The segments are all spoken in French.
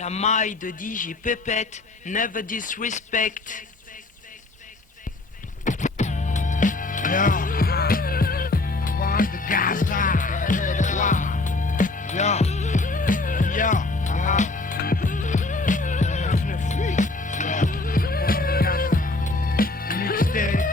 La maille de DJ Pépette, never disrespect. Yo, the guys Yo, yo, mixtape.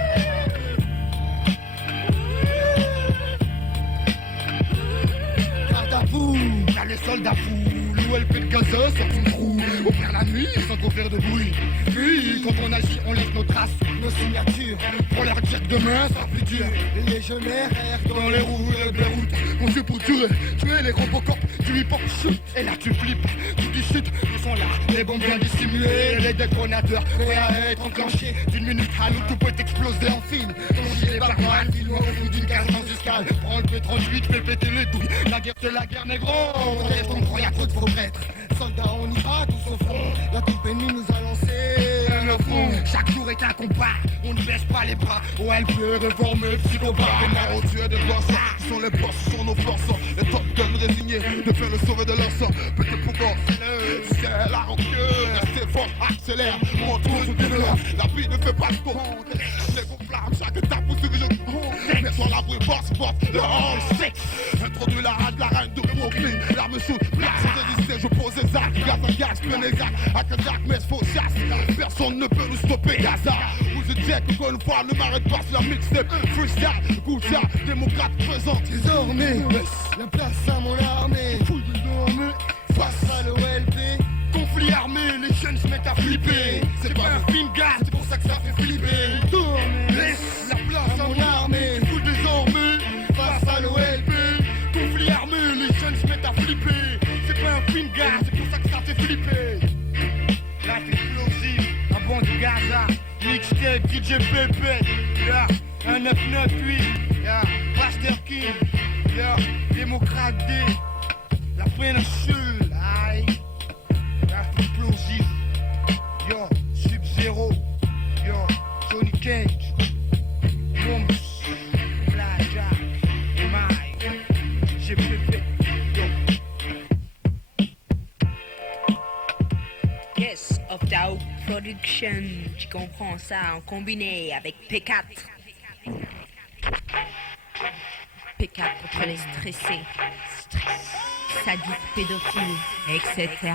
Garde à vous, t'as les soldats fous. LP de gazeux sur ton trou. On perd la nuit sans qu'on faire de bruit. Puis quand on agit on laisse nos traces, nos signatures. Pour leur dire que demain sera plus dur. Les légionnaires errent dans les roues de Beyrouth. Conçus pour tuer les Robocop. Tu hip hop shoot et là tu flippes. Tu dis chute, ils sont là. Les bombes bien dissimulées. Les détonateurs prêts à être enclenchés. D'une minute à l'autre tout peut exploser en film. Ton gilet barman, dis-nous au fond d'une case sans escale. Prends le P38, fais péter les douilles. La guerre c'est la guerre négro. On croit y'a trop de faux prêtres. Soldats on y va tous au front. La troupe ennemie nous a lancé le front. Chaque jour est un combat. On ne baisse pas les bras. Oh elle peut réformer psychopathe. Les marauds tués de boss. Ils sont les boss sur nos forces. Les top guns résignés de faire le sauver de leur sang. Peut-être pourquoi c'est la rancœur. Restez fort, accélère. Montre sous tes doigts. La vie ne fait pas le tour. Les gros flammes, chaque étape pour ce que je mets sur la bruit, boss, le hall sexe. Introduit la rade, la reine de Brooklyn. L'arme shoot, place, c'est je pose les actes. Gaz à gaz, plein les actes. Akadak, mais faut chasse. Personne ne peut nous stopper, Gaza. Vous êtes jet, encore une fois, ne m'arrête pas sur la mixtape. Freestyle, Gouja, démocrate présent. Désormais, la place à mon armée. Full désormais, face à l'OLP. Conflit armé, les jeunes se mettent à flipper. C'est pas un film gaz, c'est pour ça que ça fait flipper. Laisse la place à mon armée. Full désormais, face à l'OLP. Conflit armé, les jeunes se mettent à flipper. C'est pas un film gaz, c'est pour ça que ça fait flipper. Là c'est explosif, la bande de Gaza. Mixtape, DJ Pepe, yeah, 1998, yeah, Pasteur King, yeah, Démocrate D, la péninsule, aïe, là c'est explosif, yo, Sub-Zero, yo, Johnny Cage, Boom, Blackjack, Mike, DJ Pepe, yo. Yes, of Dow Production, tu comprends ça en combiné avec P4. P4 contre les stressés, sadiques, pédophiles, etc.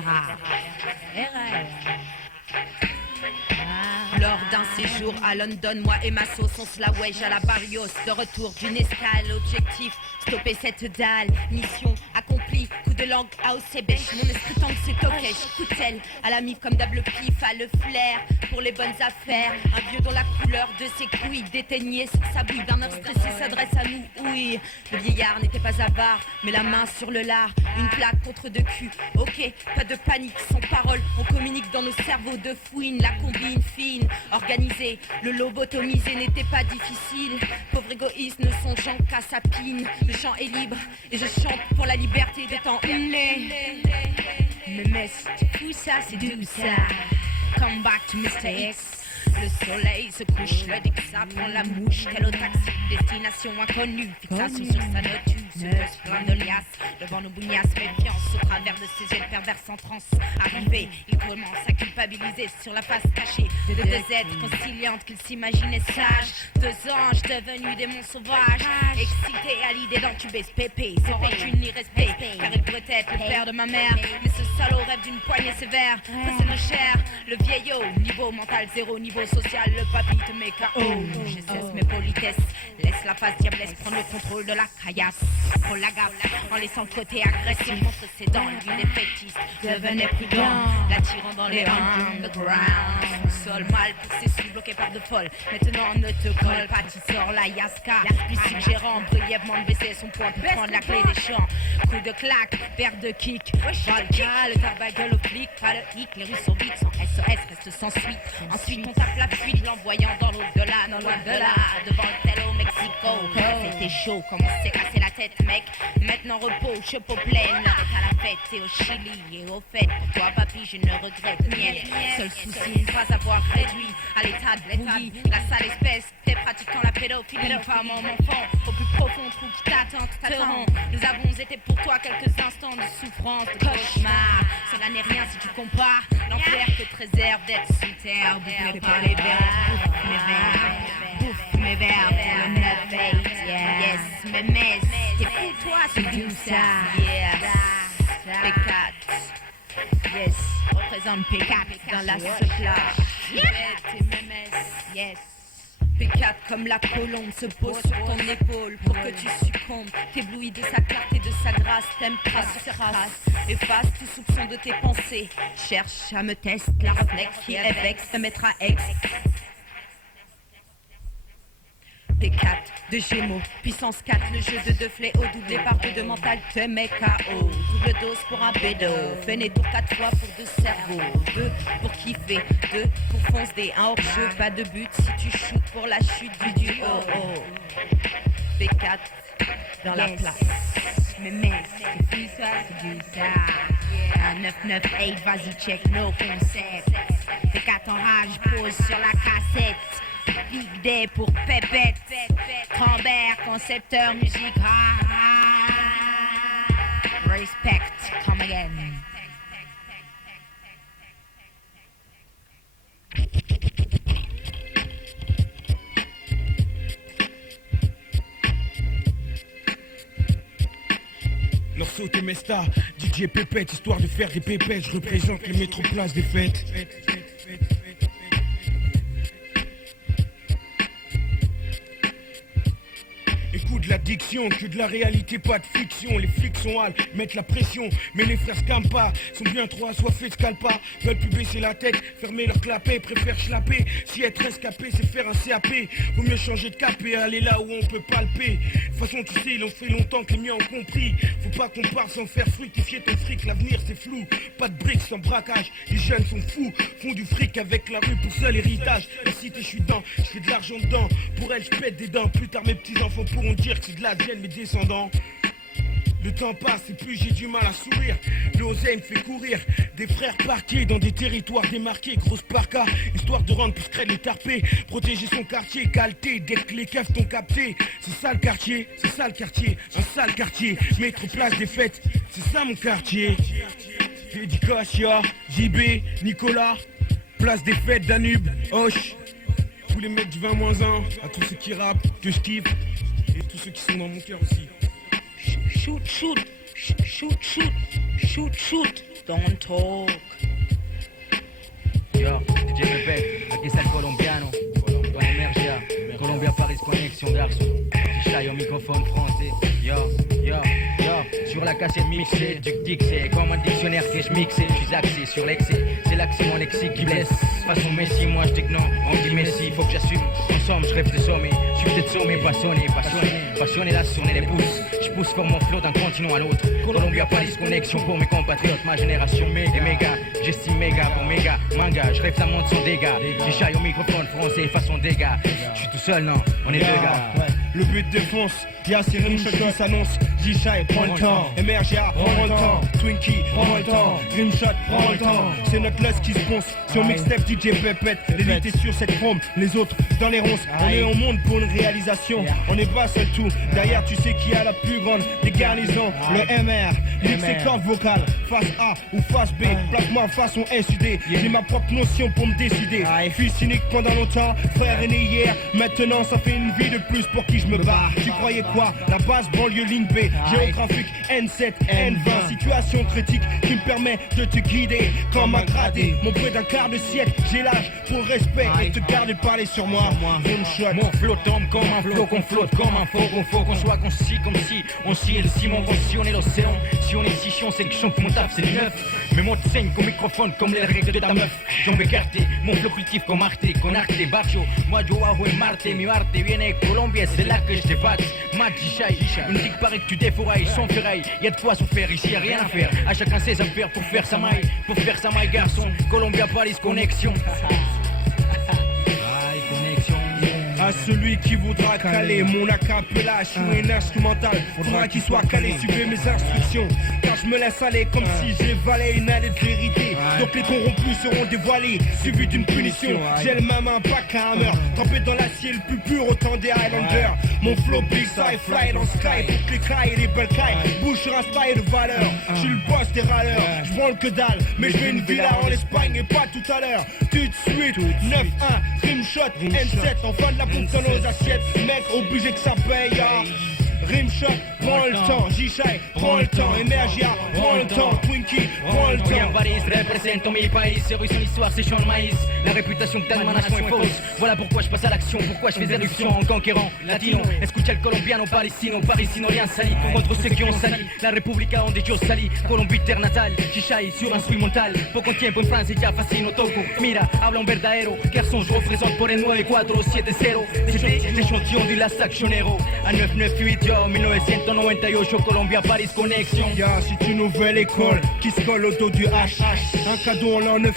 Lors d'un séjour à London, moi et ma sauce, on se la wedge à la Barrios. De retour d'une escale, objectif, stopper cette dalle. Mission accomplie, coup de langue à Océbèche. Mon esprit tangue c'est ok, coup de sel à la mif comme d'hab le pif, à le flair pour les bonnes affaires. Un vieux dont la couleur de ses couilles déteignait sur sa bouille. D'un homme stressé s'adresse à nous, oui. Le vieillard n'était pas avare, mais la main sur le lard. Une plaque contre deux culs, ok, pas de panique, sans parole. On communique dans nos cerveaux de fouine, la combine fine. Organisé, le lobotomisé n'était pas difficile. Pauvre égoïste ne songeant qu'à sa pine. Le chant est libre et je chante pour la liberté des temps innés. Mais c'est fou ça, c'est doux ça. Come back to Mr. X. Le soleil se couche, le Dexa prend la mouche. Tel au taxi, destination inconnue. Fixation sur sa notus, plein de liasses. Devant nos bougnasses, méfiance au travers de ses yeux perverses en transe. Arrivé, il commence à culpabiliser sur la face cachée de deux êtres conciliantes qu'il s'imaginait sages. Deux anges devenus démons sauvages, excités à l'idée d'entuber ce pépé, sans rancune ni respect, car il pourrait être le père de ma mère. Mais ce salaud rêve d'une poignée sévère, passer nos chairs. Le vieillot, niveau mental zéro, niveau social, le papy te met KO. Je cesse mes politesses, laisse la face diablesse prendre le contrôle de la caillasse. Pour la gaffe, en laissant le côté agressif contre ses dents, lui défaitiste devenait prudent, l'attirant dans les underground. Sol mal pour ses sous bloqués par de folles. Maintenant ne te colle pas, tu sors la Yaska. Lui suggérant brièvement de baisser son poing pour prendre la clé des champs. Coup de claque, paire de kick. Valka, le tabac gueule au flic, pas le hic, les rues sont vides, sans SOS, reste sans suite. Ensuite on tape la fuite, l'envoyant dans l'au-delà, dans l'au-delà, devant le tel au Mexico. C'était chaud, comment s'est cassé la tête, mec. Maintenant repos, chapeau pleine, l'heure est à la fête et au Chili. Et au fait, pour toi, papy, je ne regrette rien. Seul souci, ne pas avoir réduit à l'état de bouillie la sale espèce, t'es pratiquant la pédophilie. Par mon enfant, au plus profond trou qui t'attend, te rend. Nous avons été pour toi quelques instants de souffrance, de cauchemar. Cela n'est rien si tu compares l'enfer que te réserve d'être sous terre. Bouffé par les vers, bouffe mes vers pour le 9-8. Yes, mes messes, t'es pour toi, c'est tout ça. Yes, P4. Yes, représente P4 dans la supply. Yes. P4 comme la colombe se pose sur ton épaule pour que tu succombes. T'éblouis de sa clarté, de sa grâce, t'aimes trace. Efface tout soupçon de tes pensées. Cherche à me tester, la réflexe qui est vexe, te mettra ex. P4 de Gémeaux, puissance 4, le jeu de deux fléaux, doublé par deux de mental, te met KO. Double dose pour un bédo, fais des tours 4 fois pour 2 cerveaux. 2 pour kiffer, 2 pour foncer, un hors-jeu, pas de but si tu shootes pour la chute du duo. P4 dans la place. Mais mec, c'est plus ça, c'est du ça. Un 998, vas-y check nos concepts. P4 en rage, pose sur la cassette. Big Day pour Pépette, Trambert, concepteur musique. Respect, come again. L'orceau Temesta, DJ Pépette, histoire de faire des pépettes, je représente les métroplaces des fêtes. Écoute l'addiction, que de la réalité, pas de fiction. Les flics sont hal, mettent la pression, mais les frères scamment pas. Sont bien trop assoiffés de scalpa, veulent plus baisser la tête, fermer leur clapet, préfèrent schlapper. Si être escapé, c'est faire un CAP. Vaut mieux changer de cap et aller là où on peut palper. De toute façon, tu sais, il en fait longtemps que les miens ont compris. Faut pas qu'on parle sans faire fructifier ton fric, l'avenir c'est flou. Pas de briques sans braquage, les jeunes sont fous. Font du fric avec la rue pour seul héritage. La cité, je suis dedans, je fais de l'argent dedans. Pour elle, je pète des dents. Plus tard, mes petits-enfants pourront dire que c'est de la gêne, mes descendants. Le temps passe et plus j'ai du mal à sourire. L'oseille me fait courir. Des frères parqués dans des territoires démarqués. Grosse parka, histoire de rendre plus crête les tarpés. Protéger son quartier, qualité, dès que les keufs t'ont capté. C'est ça le quartier, c'est ça le quartier. Un sale quartier, métro place des fêtes. C'est ça mon quartier. Dédicace, JB, Nicolas. Place des fêtes, Danube, Hoche. Tous les mecs du 20-1, à tous ceux qui rappent, que je kiffe. Et tous ceux qui sont dans mon cœur aussi. Shoot, shoot, shoot, shoot, shoot, shoot, don't talk. Yo, DJ Pepe, aquí está el colombiano, con Energia, Colombia Paris Connexion garçon, Chai au microphone français, yo, sur la cassette mixée, du dixé, comme un dictionnaire que je mixé, je suis axé sur l'excès, c'est l'accès mon lexique qui blesse, façon Messi, moi je dis que non, on dit Messi, faut que j'assume, en somme je rêve de sommet, je suis peut-être sommé, passionné là sur les pouces, je pousse fort mon flot d'un continent à l'autre, Colombia Paris Connexion pour mes compatriotes, ma génération méga, j'estime méga pour méga, manga, je rêve ça monte son dégât, j'ai Chai au microphone français, façon dégâts, je suis tout seul non, on est deux gars. Le but défonce, y'a ces rimshot qui s'annoncent. J-Shy, prends le temps. Emergia, prends le temps. Twinkie, prends le temps. Rimshot, prends le temps. C'est notre laisse qui se ponce. Sur mixtape DJ Pépette. L'élite est sur cette trompe, les autres dans les ronces. On est en monde pour une réalisation. On n'est pas seul tout. Derrière, tu sais qui a la plus grande des garnisons. Le MR, lyrique c'est cordes vocales. Face A ou face B. Place-moi façon SUD. J'ai ma propre notion pour me décider. Fils cynique pendant longtemps, frère est né hier. Maintenant, ça fait une vie de plus pour qui je me bats. Tu croyais quoi? La base banlieue ligne B, géographique N7, N20. Situation critique qui me permet de te guider comme un gradé. Mon près d'un quart de siècle, j'ai l'âge pour respect et te garder de parler sur moi. Mon flot tombe comme un flot qu'on flotte comme un faux qu'on faut qu'on soit concis comme si on scie le ciment, comme si on est l'océan. Si on est si chiant, c'est le chant que mon taf c'est du neuf. Mais moi te saigne comme microphone, comme les règles de ta meuf. Jambes écartées, mon flow cultif comme Arte, con Arte, Barjo. Moi yo hago el Marte, mi arte viene de Colombia, c'est là que je t'évade. Mad J-Shy, une digue paraît que tu défourailles sans ferraille. Y'a de quoi souffrir ici, y'a rien à faire. À chacun ses affaires pour faire sa maille. Pour faire sa maille garçon, Colombia Paris Connexion. Ah À celui qui voudra caler mon acapella sur une instrumentale, faudra qu'il soit calé, suivez mes instructions. Car je me laisse aller comme si j'évalais une allée de vérité. Donc les corrompus seront dévoilés, suivis d'une punition. J'ai le même impact qu'un hammer, trempé dans l'acier le plus pur au temps des Highlanders. Mon flow big side, fly dans sky, pour que les cailles et les belles cailles bougent sur un style de valeur. Je suis le boss des râleurs, je branle que dalle, mais je veux une villa en Espagne et pas tout à l'heure. Tout de suite, 9-1, rimshot, N7, enfin de la pompe dans nos assiettes. Mec, obligé que ça paye, ah. Rimshot, prends le temps, J-Shy, prends le temps, Energia, prends le temps, Twinkie, prends le temps. William Paris représente mi pays, c'est rue son histoire, c'est champ de maïs. La réputation que donne ma nation est fausse. Voilà pourquoi je passe à l'action, pourquoi je fais éruption en conquérant latino. Escucha el colombiano parisino, parisino rien sali. Contre ceux qui ont sali, la Repubblica onde yo salí. Colombie terre natale, J-Shy sur instrumental. Poco tiempo en Francia ya fascino toco. Mira, habla un verdadero, garçon je représente por el 9470. C'était l'échantillon du Las Actionero. À 998 yo, 1998, Colombia Paris Connexion. C'est une nouvelle école qui se colle au dos du H. Un cadeau en l'an 9-8,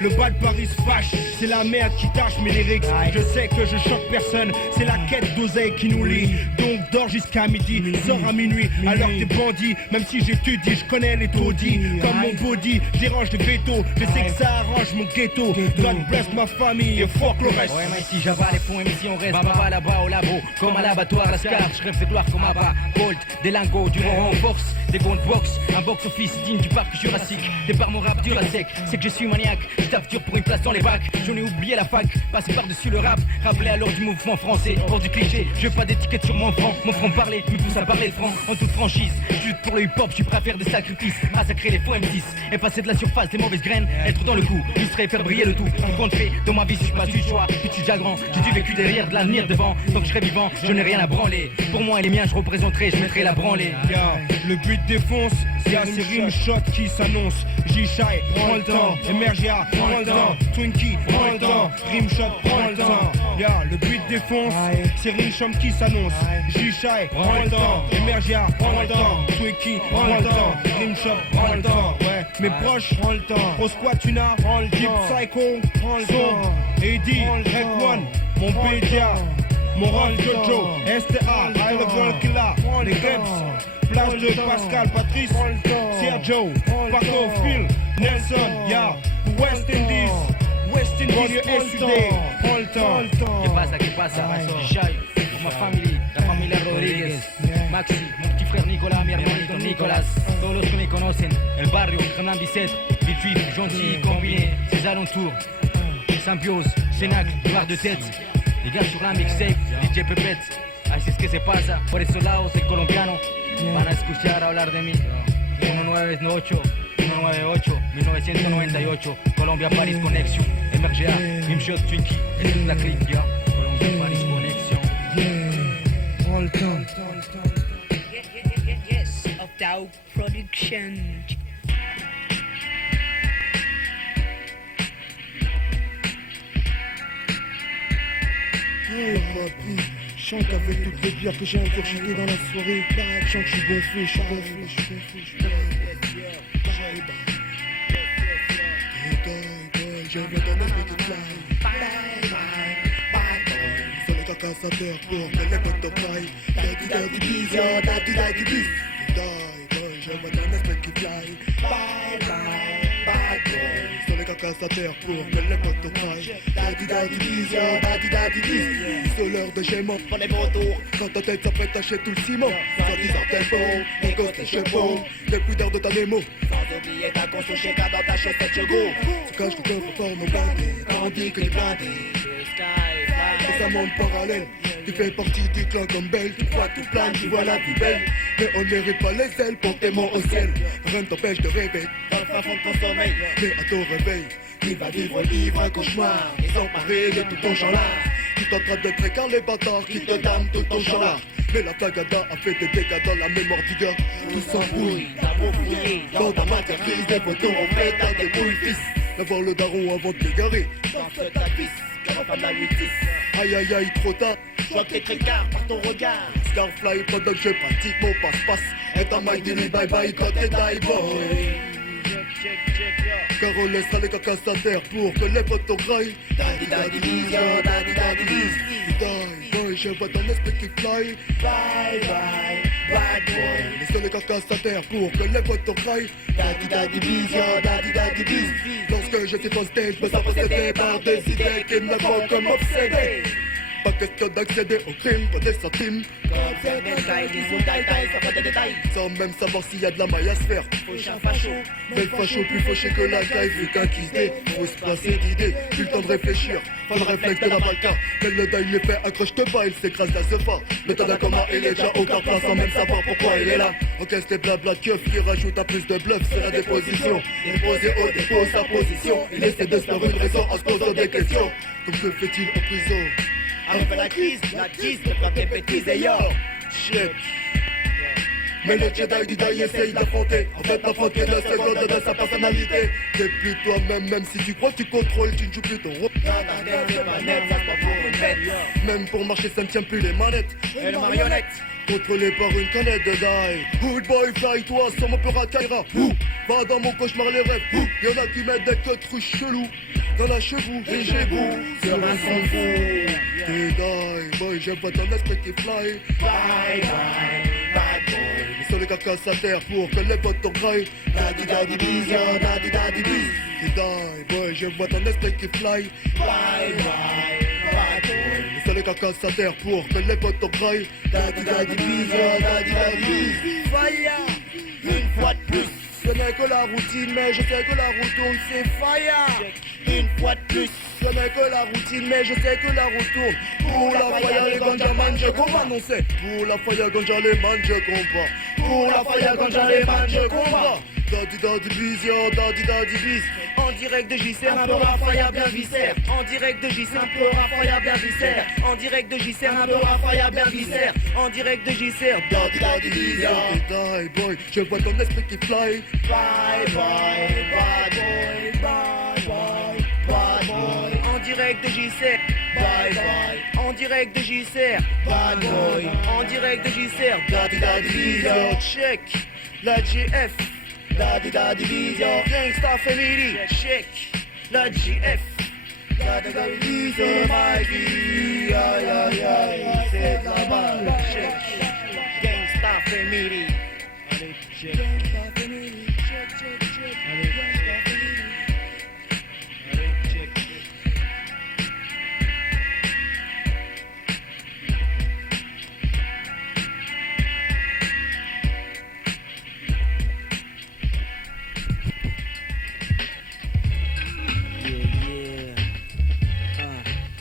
le bas de Paris se fâche. C'est la merde qui tâche mes lyrics. Je sais que je choque personne, c'est la quête d'oseille qui nous lie. Donc dors jusqu'à midi, sors à minuit. Alors t'es bandit, même si j'étudie, je connais les taudis. Comme mon body, dérange de veto. Je sais que ça arrange mon ghetto. God bless ma famille et fuck le reste. Ouais, mais ici j'avale les fonds, émission reste. Baba là-bas au labo, comme à l'abattoir, la scarpe. Je rêve de gloire comme Abba, Gold, des lingots, du rond en force, des bons box, un box-office digne du parc jurassique. Des par mon rap dur à sec, c'est que je suis maniaque. Je tape dur pour une place dans les bacs. J'en ai oublié la fac, passé par-dessus le rap. Rappelé alors du mouvement français, hors du cliché. Je veux pas d'étiquette sur mon franc parler, me pousse à parler franc. En toute franchise, juste pour le hip-hop, je préfère des sacrifices. Massacrer les faux M6, effacer de la surface des mauvaises graines. Être dans le coup, illustrer, faire briller le tout. Tout compte fait, dans ma vie, si je passe du choix. Puis tu déjà grand, j'ai du vécu derrière, de l'avenir devant. Tant que je serai vivant, je n'ai rien à branler. Pour moi et les miens, je représenterai, je mettrai la branlée. Le but défonce, c'est rimshot qui s'annonce. J-Shy, prends le temps. Emergia, prends le temps. Twinkie, prends le temps. Rimshot, prends le temps. Le but défonce, c'est rimshot qui s'annonce. J-Shy, prends le temps. Emergia, prends le temps. Twinkie, prends le temps. Rimshot, prends le temps. Ouais, mes proches, prends le temps. Pro Squad Tuna, prends le temps. Psycho, prends le temps. Eddie, Red One, mon PDA. Moral Jojo, STA, I love Volkila, les Reps, place de Pascal, Patrice, Sergio, Paco, Phil, Nelson, West Indies, SUD, prends le temps. ¿Qué pasa? J-Shy, pour ma famille, la familia Rodríguez, Maxi, mon petit frère Nicolas, mi hermanito Nicolas, todos los que me conocen, el barrio, Hernan 17, Vite gentil, combiné, ses alentours, Symbiose, Senac, Noir de tête. Les gars sur la mixtape, DJ Pepet, así es que se pasa, por esos lados el colombiano, van a escuchar hablar de mí. 1998, 1998, Colombia Paris Connexion, Emergia, Rimshot, Twinkie, et toute la clique, Colombia Paris Connexion. Prends le temps. Yes, of Dow Production. Hey ma vie, chante avec toutes les bières que j'ai ingurgitées dans la soirée. Chante, je suis gonflé, je suis gonflé. Je viens d'un homme qui fly. Bye bye. Sur les caca sa terre pour que les potes taillent. Daddy bis, daddy bis. Je viens d'un espèce qui fly. Bye bye. Sur les caca sa terre pour que les potes taillent. Daddy bis. C'est l'heure de gémant, pas les retours. Quand ta tête ça fait tacher tout le ciment. Ça dit en tempo, négoce les chevaux. Depuis d'heure de ta démo. Sans oublier ta conso chez K dans ta chaussette Jogo. Tu caches le cœur pour nos blindés. Tandis que les blindés. C'est un monde parallèle. Tu fais partie du clan comme belle. Tu vois tout plein, tu vois la plus belle. Mais on n'hérite pas les ailes pour tes mains au ciel. Rien ne t'empêche de rêver dans le fin fond de ton sommeil. Mais à ton réveil, tu vas vivre un cauchemar. Et s'emparer de tout ton champ là. Tu t'entraînes de précar les bâtards qui te dament tout ton champ là. Mais la tagada a fait des dégâts dans la mémoire du gars. Tout s'embrouille, dans ta matière grise, des photos on fait ta débrouille fils. D'avoir le daron avant de l'égarer. Dans ta pisse, car enfin la 8-10. Aïe aïe aïe trop tard. Je vois que t'es très car par ton regard. Scarfly pendant que je pratique mon passe-passe. Et ta maille dit bye bye quand t'es die boy. Carole laissera les cacas à terre pour que les potes graillent. Daddy daddy bis, yo, daddy daddy bis. Die, boy, je vois ton esprit qui fly. Bye bye, bad boy. Laissez les cacas à terre pour que les potes graillent. Daddy daddy bis, yo, daddy daddy bis. Lorsque je suis posté, je me sens possédé par des idées qui me font comme obsédé. Pas question d'accéder au crime, pas des centimes. Sans même savoir s'il y a de la maille à se faire. Mais le facho plus fauché que la caille, vu qu'un qui se dé, faut se passer d'idées. J'ai le temps de réfléchir, pas le réflexe de la balka. Mais le dail est fait, accroche-te pas, il s'écrase d'un sofa. Le temps d'un coma, il est déjà au carpin sans même savoir pourquoi il est là. Ok, c'était blabla keuf qui rajoute un plus de bluff, c'est la déposition. Déposé au dépôt sa position, il essaie de se faire une raison en se posant des questions. Donc que fait-il en prison? Arrive la crise, ne frappe tes bêtises et yo. Shit. Mais le Jedi du Dai essaye d'affronter. En fait, affronter la seconde de sa personnalité. T'es plus toi-même, même si tu crois que tu contrôles, tu ne joues plus ton rôle. Même pour marcher, ça ne tient plus les manettes. Et le marionnette. Contrôlé par une canette de die. Hood boy, fly toi, sur mon peur à Kaira. Va dans mon cauchemar les rêves. Y'en a qui mettent des queues truches chelous. Dans la chevaux, et j'ai goût sur un son fou. T'es die, boy, je vois ton esprit qui fly. Bye bye, bad boy. Sur les cacas à terre pour que les potes graillent. Daddy daddy bis, yo, daddy daddy bis. T'es die, boy, je vois ton esprit qui fly. Bye bye, bad boy. Sur les cacas à terre pour que les potes graillent. Daddy daddy bis, yo, daddy daddy bis. Fire, Une fois de plus, ce n'est que la routine, mais je sais que la route tourne, c'est fire. une fois de plus. Ce n'est que la routine, mais je sais que la route tourne. Pour la fire, les ganja man, je combat, non c'est. Pour la fire, ganja les man, je combat. Pour la fire, ganja les man, je combat. Daddy daddy bis, yo, daddy daddy bis. En direct de JCR, un peu raffaillable bien viscère. En direct de JCR, un peu raffaillable bien viscère. En direct de JCR, un peu raffaillable bien viscère. En direct de JCR, daddy daddy bis, yo. Die boy, je vois ton esprit qui fly. Bye bye, bad boy, bye bye, bad boy. En direct de JCR, bye bye. En direct de JCR, bad boy. En direct de JCR, daddy daddy bis, yo. Check la GF. Daddy daddy bis, yo. Gangsta Family. Check La GF. daddy daddy bis, yo. Mikey, aïe aïe aïe, c'est de la balle. Check Gangsta Family. Allez, check. Allez, check.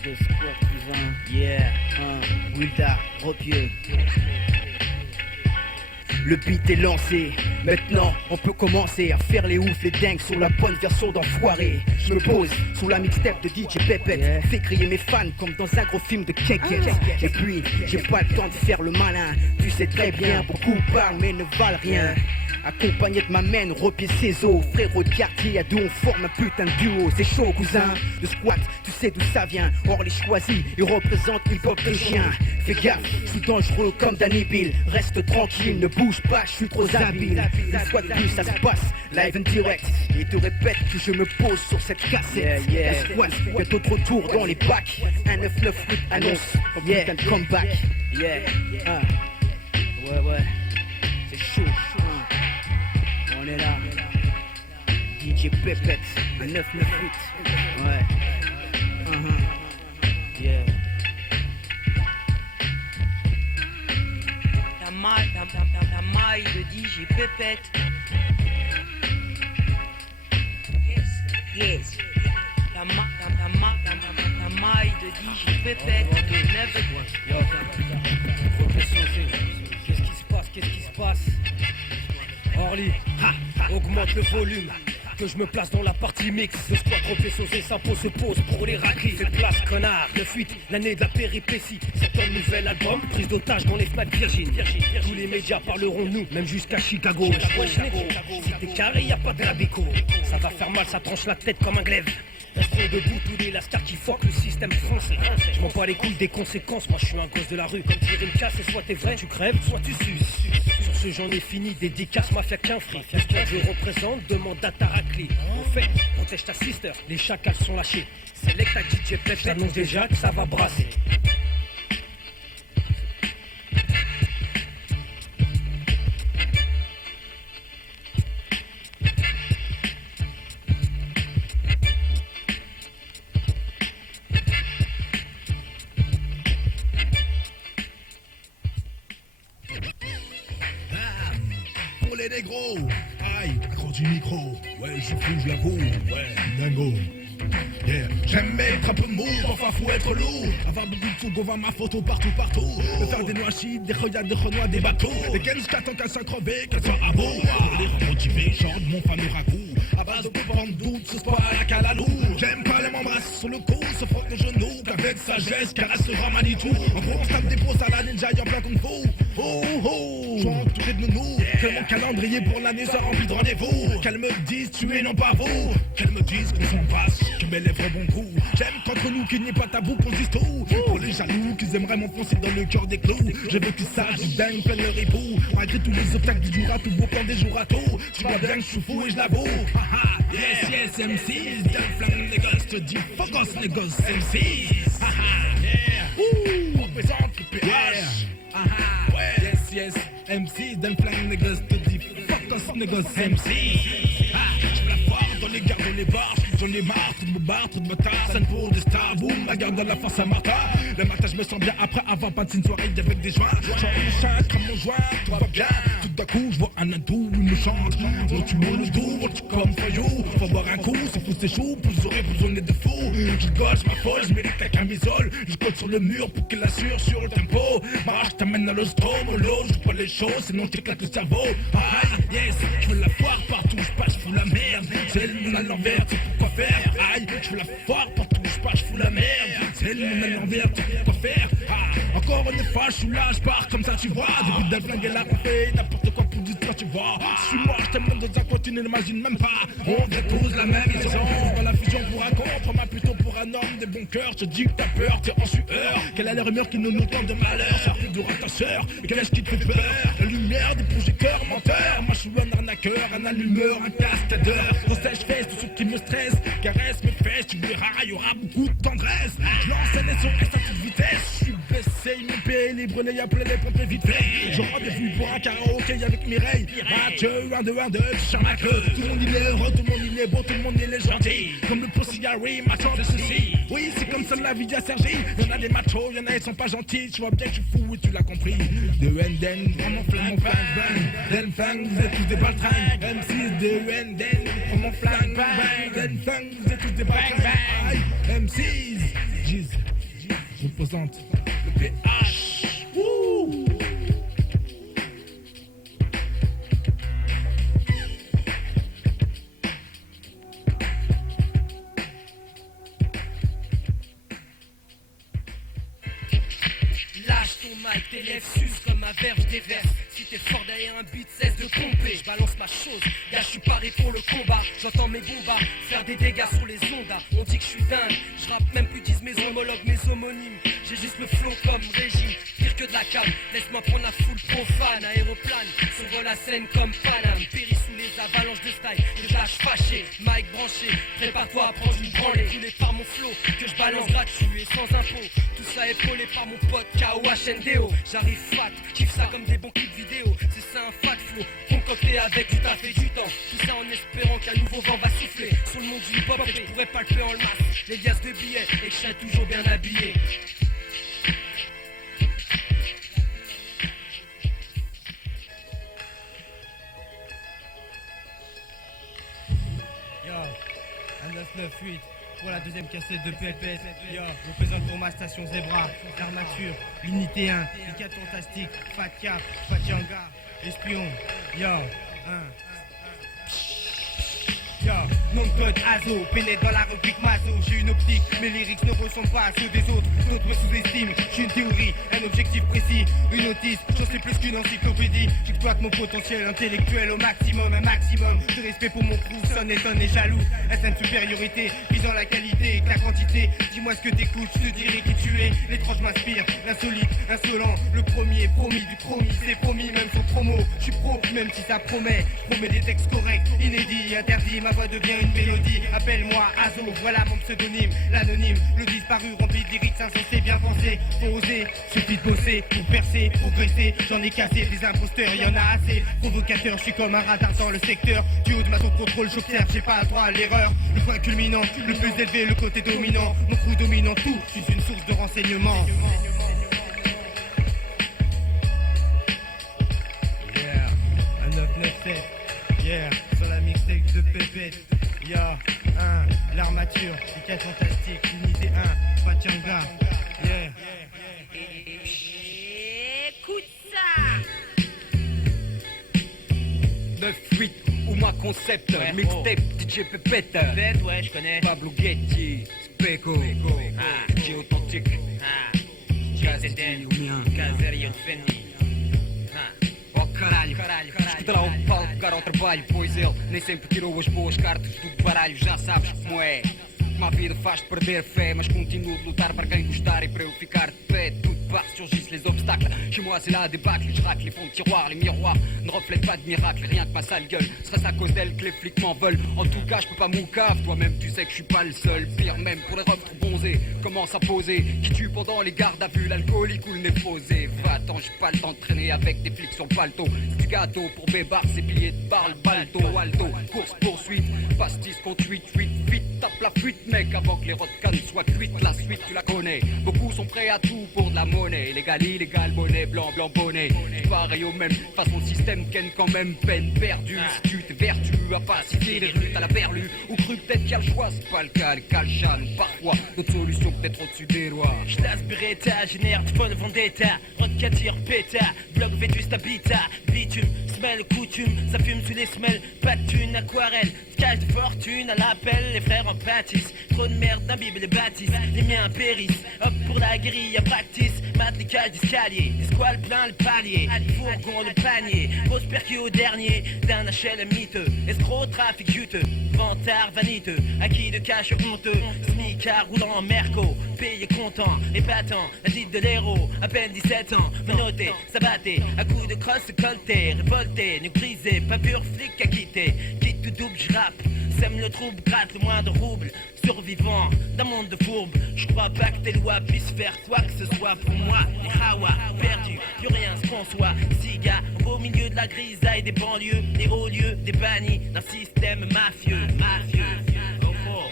The squad cousin. Yeah, Wilda, Ropieux. Le beat est lancé, maintenant on peut commencer à faire les oufs, les dingues sur la bonne version d'enfoiré. Je me pose sous la mixtape de DJ Pépette, fais crier mes fans comme dans un gros film de Keket. Et puis j'ai pas le temps de faire le malin, tu sais très bien, beaucoup parlent mais ne valent rien. Accompagné de ma main, repied ses os, frérot de quartier, à deux on forme un putain de duo. C'est chaud cousin, le squat, tu sais d'où ça vient. Or les choisis, ils représentent hip-hop des chiens. Fais gaffe, je suis dangereux comme Danny Bill. Reste tranquille, ne bouge pas, je suis trop habile. Une fois de plus ça se passe, live and direct. Et te répète que je me pose sur cette cassette. La squat, bientôt de retour dans les bacs. 199 8 annonce, putain de comeback. Ouais, c'est chaud. On est là, DJ Pépette, 998, ouais, yeah. La maille de DJ Pépette. Yes. La maille de DJ Pépette. Yo, qu'est-ce qui se passe? Orly, augmente le volume, que je me place dans la partie mix. Le squat professionnel s'impose, se pose pour les raclis. Fais place, connard. Le fuite, l'année de la péripétie. C'est un nouvel album, prise d'otage dans les Fnac Virgin. Tous les médias parleront de nous, même jusqu'à Chicago. Si t'es carré, y a pas de rabico. Ça va faire mal, ça tranche la tête comme un glaive. Resteront debout tous les lascars qui fuck le système français. Je m'en bats les couilles des conséquences, moi je suis un gosse de la rue. Comme dire une casse, et soit t'es vrai, tu crèves, soit tu suces. Sur ce j'en ai fini, dédicace mafia qu'un free. Je représente, demande à Tarakli. Au fait, protège ta sister, les chacals sont lâchés. Select à DJ Pep, j'annonce déjà que ça va brasser. Pour les négros, aïe, accro du micro, ouais, je suis fou, je l'avoue, ouais, dingo. Yeah. J'aime être un peu mou, enfin faut être lourd. Avoir beaucoup de sous, qu'on voit ma photo partout. Me faire des noix chides, des regards, des renois, des bateaux. Des gens qu'attendent qu'à s'encrever, qu'à s'en à beau. Pour les remotiver, chante mon fameux ragoût. À base de prendre doute, ce soir à la calalou. J'aime pas les m'embrasser sur le cou, se frotte les genoux. Qu'avec sagesse, caressera Manitou. En gros, on se tape des pauses à la ninja, y'a plein kung fu. Oh oh, j'en entouré de nounou. Que mon calendrier pour l'année soit rempli de rendez-vous. Qu'elles me disent tuer non pas vous. Qu'elles me disent qu'on s'embrasse, que mes lèvres bon goût. J'aime qu'entre nous qu'il n'y ait pas tabou qu'on se dise tout. Pour les jaloux qu'ils aimeraient m'enfoncer dans le cœur des clous. Je veux qu'ils sachent du dingue plein le ribou. Malgré tous les obstacles du jour à tout, beau plan des jours à tout. Tu vois bien que je suis fou et je l'avoue. Yes, MCs, d'un flingue les gosses, te dis focus les gosses, MCs. Yeah, représente le PH. Ouais, yes, MCs, d'un flingue les gosses, te dis focus les gosses, MCs. Je me la foire dans les gares, dans les bars. J'en ai marre, trop de bobards, trop de motards. Scène pour des stars, boum, ma garde dans la force à Martha. Le matin, je me sens bien après avoir passé une soirée avec des joints. J'en ai le chat, comme mon joint, tout va bien. Tout d'un coup, je vois un hindou, il me chante. Oh, tu montes le dos, tu comme voyou. Faut boire un coup, c'est fou, c'est chaud, vous aurez besoin de fous. Je gauche, ma folle, je mérite la camisole. Je colle sur le mur pour qu'elle assure sur le tempo. Marche, t'amène à l'ostrom, l'eau, je pas les choses, sinon t'éclates le cerveau. Aïe, yes, je veux la foire partout, je passe, je fous la merde. C'est le monde à l'envers, c'est pourquoi faire. Aïe, je veux la foire partout, je passe, je fous la merde. C'est le monde à l'envers, c'est pourquoi faire. Ah, encore une fois, je suis là, je pars comme ça, tu vois. Début d'un flingue et là, on fait n'importe quoi pour distraire, tu vois. Je suis mort, je t'aime dans un coin, tu n'imagines même pas. On dépose la même maison. Dans la fusion pour un con, prends-moi plutôt pour un homme des bons cœurs. Je te dis que t'as peur, t'es en sueur. Quelle est la rumeur qui nous nous tente de malheur? Ça figure à ta sœur, qu'est-ce qui te fait peur? La lumière des projecteurs menteurs. Moi je suis un arnaqueur, un allumeur, un cascadeur. Au sèche-fesses, tous ceux qui me stressent. Caresse mes fesses, tu verras, y aura beaucoup de tendresse. Je lance un SOS à toute vitesse. Je suis baissé, mon pied libre, les appelés les pompes vite fait. J'ai rendez-vous pour un karaoké avec Mireille. Mathieu, 1, 2, 1, 2, je chante ma queue. Tout le monde il est heureux, tout le monde il est beau, tout le monde il est gentil. Comme le Pussy Harry, macho de ceci. Oui, c'est comme ça la vie à Sergi. Y'en a des machos, y'en a ils sont pas gentils. Tu vois bien que je suis fou et tu l'as compris. De Wenden, vraiment flingue, bang. Den flingue, vous êtes tous des baltringues. M6 de Wenden, vraiment flingue, bang. Den flingue, vous êtes tous des baltringues. Aïe, M6, Giz, représente le PH. Wouh. Lâche ton mic, tes lèvres s'usent comme un verre, je déverse. Si t'es fort derrière un beat, cesse de pomper. Je balance ma chose, gars, je suis paré pour le combat. J'entends mes bombas faire des dégâts sur les ondas. On dit que je suis dingue, je rappe même plus, disent mes homologues, mes homonymes. J'ai juste le flow comme régime, pire que de la cam. Laisse-moi prendre la foule profane, aéroplane. Survole la scène comme Paname. Péris sous les avalanches de style, des lâches fâchés. Mic branché, prépare-toi à prendre une branlée. Roulé par mon flow, que je balance gratuit et sans impôt. Tout ça épaulé par mon pote KOHNDO. J'arrive fat, kiffe ça comme des bons clips vidéo. C'est ça un fat flow, concocté avec du taf et du temps. Tout ça en espérant qu'un nouveau vent va souffler sur le monde du hip-hop et que je pourrais palper en masse les liasses de billets et que je serai toujours bien habillé. Yo, un 998 pour la deuxième cassette de PPS. Yo, représente pour ma station Zebra, l'armature, l'unité 1, Liquide fantastique, Fat Cap, Fat Yanga, espion. Yo, Yo, nom de code Azo, pénètre dans la rubrique Mazo. J'ai une optique, mes lyrics ne ressemblent pas à ceux des autres. D'autres me sous-estiment, j'ai une théorie, un objectif précis, une notice, j'en sais plus qu'une encyclopédie. J'exploite mon potentiel intellectuel au maximum, un maximum de respect pour mon crew, sonne étonne et jaloux. Est-ce une supériorité, visant la qualité et que la quantité? Dis-moi ce que t'écoutes, je te dirai qui tu es. L'étrange m'inspire, l'insolite, insolent, le premier, promis du promis, c'est promis, même sans promo. Je suis pro, même si ça promet, je promets des textes corrects, inédits, interdits, ma voix devient une mélodie. Appelle-moi Azo, voilà mon pseudonyme, l'anonyme, le disparu, rempli de lyrics insensés, bien pensés. Faut oser, suffit de bosser, pour percer, progresser. J'en ai cassé des imposteurs, y en a assez. Provocateur, je suis comme un radar dans le secteur. Du haut de ma zone de contrôle, j'observe, j'ai pas le droit à l'erreur. Le point culminant, le plus élevé, le côté dominant. Mon crew dominant tout, je suis une source de renseignement. Yeah, un 997, yeah, sur la mixtape de Pépette. Yeah, l'armature, les 4 fantastiques, unité 1, Pachanga, yeah. Écoute ça. 9-8 ou ma concept, Ouais, mixtape, DJ Pépette. Bête, ouais, je connais. Pablo Getty, Speko, DJ authentique, GTD, o mien. Caserio Fenni. Oh caralho, escuta lá o palco, cara ao trabalho. Pois ele nem sempre tirou as boas cartas do baralho. Já sabes como é. Ma vida faz-te perder fé, mas continuo de lutar para quem gostar e para eu ficar de pé. Tout part, surgissent les obstacles. Chez moi c'est la débâcle, je racle les fonds de tiroir. Les miroirs ne reflètent pas de miracle, rien que ma sale gueule. Serait-ce à cause d'elle que les flics m'en veulent? En tout cas je peux pas moucave, toi-même tu sais que je suis pas le seul. Pire même pour les refs trop bronzés, commence à poser. Qui tue pendant les gardes à vue, l'alcoolique ou le nez posé. Va-t'en, j'ai pas le temps de traîner avec des flics sur le paletot. C'est du gâteau pour Bébar, c'est piliers de barre, le balto, alto. Course poursuite, pastis contre 8, vite, tape la fuite mec. Avant que les rodcans soient cuites, la suite tu la connais. Beaucoup sont prêts à tout pour de la monnaie. Légal, illégal, bonnet, blanc, bonnet. Pareil au même, façon le système ken quand même peine perdue. Si tu t'es vertu à pas citer les rues, t'as la perlue. Ou cru peut-être qu'il y a le choix, c'est pas le cas, les calchan. Parfois, d'autres solutions peut-être au-dessus des lois. J'lasse Beretta, génère de bonne vendetta. Rodka tire péta, bloc vétuste habitat. Bitume, semelle coutume, ça fume sous les semelles. Pas de thune, aquarelle, cache de fortune à l'appel. Les frères en pâtissent, trop de merde d'un bible et bâtisse. Les miens périssent, hop pour la guérilla practice. Mat les cages d'escalier, les squales plein le palier. Fourgon le panier, grosse percu au dernier. D'un HL miteux, escroc, trafic juteux. Vantard vaniteux, acquis de cash honteux. Smicard roulant en merco, payé content, épatant, un titre de l'héros. À peine 17 ans, menotté, sabatté, à coups de crosse colleté. Révolté, nu brisé, pas pur flic à quitter. Quitte tout double, j'rappe, sème le trouble, gratte le moindre rouble. Survivant d'un monde de fourbes, je crois pas que tes lois puissent faire quoi que ce soit pour moi. Les hawa, perdus, plus rien se conçoit. Cigare au milieu de la grisaille des banlieues, les hauts lieux des bannis d'un système mafieux. Oh, oh.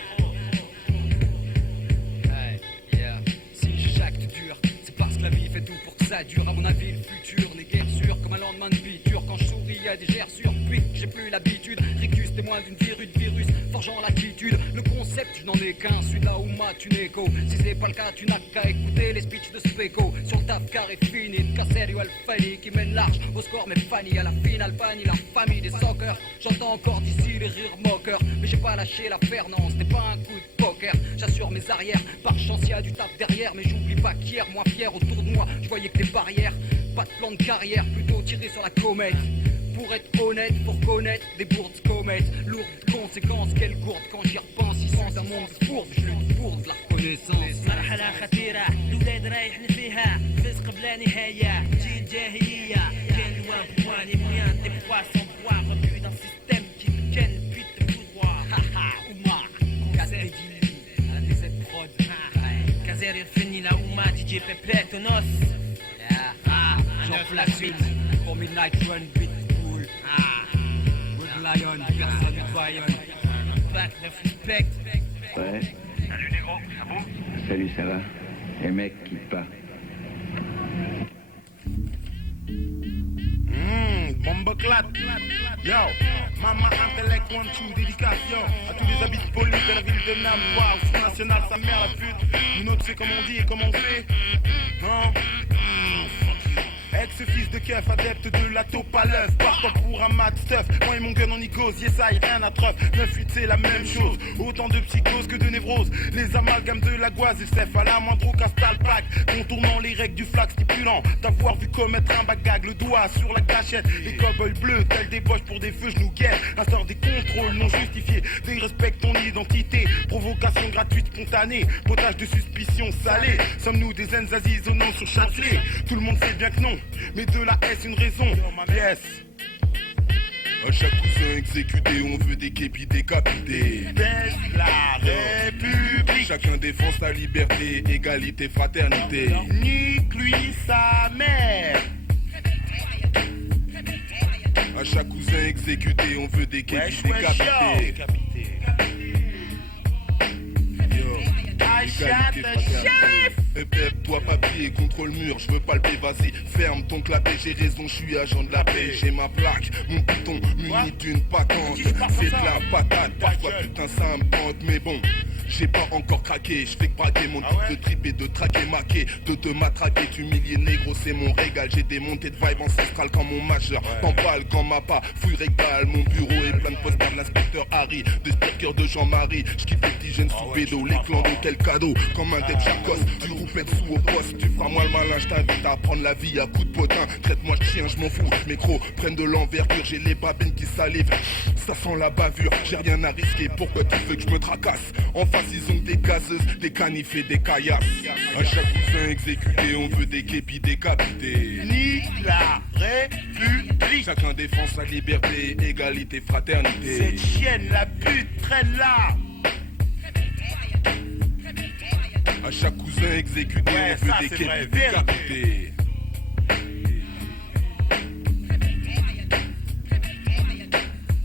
Hey, yeah. Si je jacte dur, c'est parce que la vie fait tout pour que ça dure. À mon avis, le futur n'est guère sûr comme un lendemain de piqûre. Quand je souris, y a des gerçures, puis j'ai plus l'habitude. Ricus, témoin d'une virus de virus, forgeant l'attitude. Le concept, je n'en ai qu'un, celui-là où ma tu n'écho. Si c'est pas le cas, tu n'as qu'à écouter les speeches de Speko. Sur le taf carré fini, de Caserio Alfani qui mène large au score, mais Fanny à la finale, Fanny, la famille des soccer. J'entends encore d'ici les rires moqueurs, mais j'ai pas lâché l'affaire, non, c'était pas un coup de poker. J'assure mes arrières, par chance y a du taf derrière, mais j'oublie pas qu'hier, moi fier autour de moi, je voyais que des barrières. Pas de plan de carrière, plutôt tiré sur la comète. Pour être honnête, pour connaître des bourdes comètes. Lourdes conséquences, quelle gourde quand j'y repense. Issu d'un monde de fourbe, je lutte pour de la reconnaissance. مرحلة خطيرة الولاد رايحين فيها فسق بلا نهاية جيل جاهلية كان loin pour moi les moyens des proies sans poids refus d'un système qui te ken puis te fout droit. Haha, Oumar, Caserio à la DZ Prod. Caserio Fenni, la Ouma, DJ Pépette, Onos. J'en flash suite pour Midnight Run, beat cool. Good Lion, personne ne Bayonne. Back, neuf respect. Ouais. Salut négro, ça va? Salut, ça va? Les mecs qui partent. Bomboclat. Yo, Mama Intellect 1-2, dédicace, yo. À tous les habits de police de la ville de Nam. Waouh, Front National, sa mère la pute. Nous autres, c'est comme on dit et comme on fait. Non? Fuck you. Ex-fils de keuf, adepte de la taupe à l'œuf. Partant pour un mat stuff, moi et mon gun en icos, yes I, rien à treuf. 9-8 c'est la même chose, autant de psychose que de névrose. Les amalgames de la goise et Steph à la moindre castal plaque. Contournant les règles du flag stipulant d'avoir vu commettre un bagag, le doigt sur la gâchette. Les cow-boys bleus, tels des boches pour des feux, genoux guerre. Instaure des contrôles non justifiés, dérespecte ton identité. Provocation gratuite, spontanée, potage de suspicion salée. Sommes-nous des enzazis au nom sur chaque clé? Tout le monde sait bien que non, mais de la S une raison. Yes. À chaque cousin exécuté, on veut des képis décapités. Baisse la République. Chacun défend sa liberté, égalité, fraternité. Nique lui sa mère. À chaque cousin exécuté, on veut des képis décapités. Égalité, fraternité. Toi papier contre le mur, je veux palper, vas-y, ferme ton clapet, j'ai raison, je suis agent de la paix, j'ai ma plaque, mon piton muni d'une patente, c'est de la patate, parfois putain ça me tente, mais bon, j'ai pas encore craqué, je fais que braquer mon type de trip et de traquer maquer, de te matraquer, t'humilier négro, c'est mon régal, j'ai des montées de vibe ancestrales quand mon majeur, t'emballe quand ma pas, fouille régal, mon bureau est plein de posters de l'inspecteur Harry, de speakers de Jean-Marie, je kiffe les petits jeunes sous bédo, les clans de quel cadeau, comme un dep chacos, tu roupes sous au poste, tu feras moi le malin, je t'invite à prendre la vie à coups de potin, traite-moi de chien, je m'en fous, mes crocs prennent de l'envergure, j'ai les babines qui salivent, ça sent la bavure, j'ai rien à risquer, pourquoi tu veux que je me tracasse, en face ils ont des gazeuses, des canifs et des caillasses, à chaque cousin exécuté, on veut des képis décapités, Nique la République. Chacun défend sa liberté, égalité, fraternité. Cette chienne, la pute, traîne-la. À chaque cousin exécuté, on veut des képis décapités.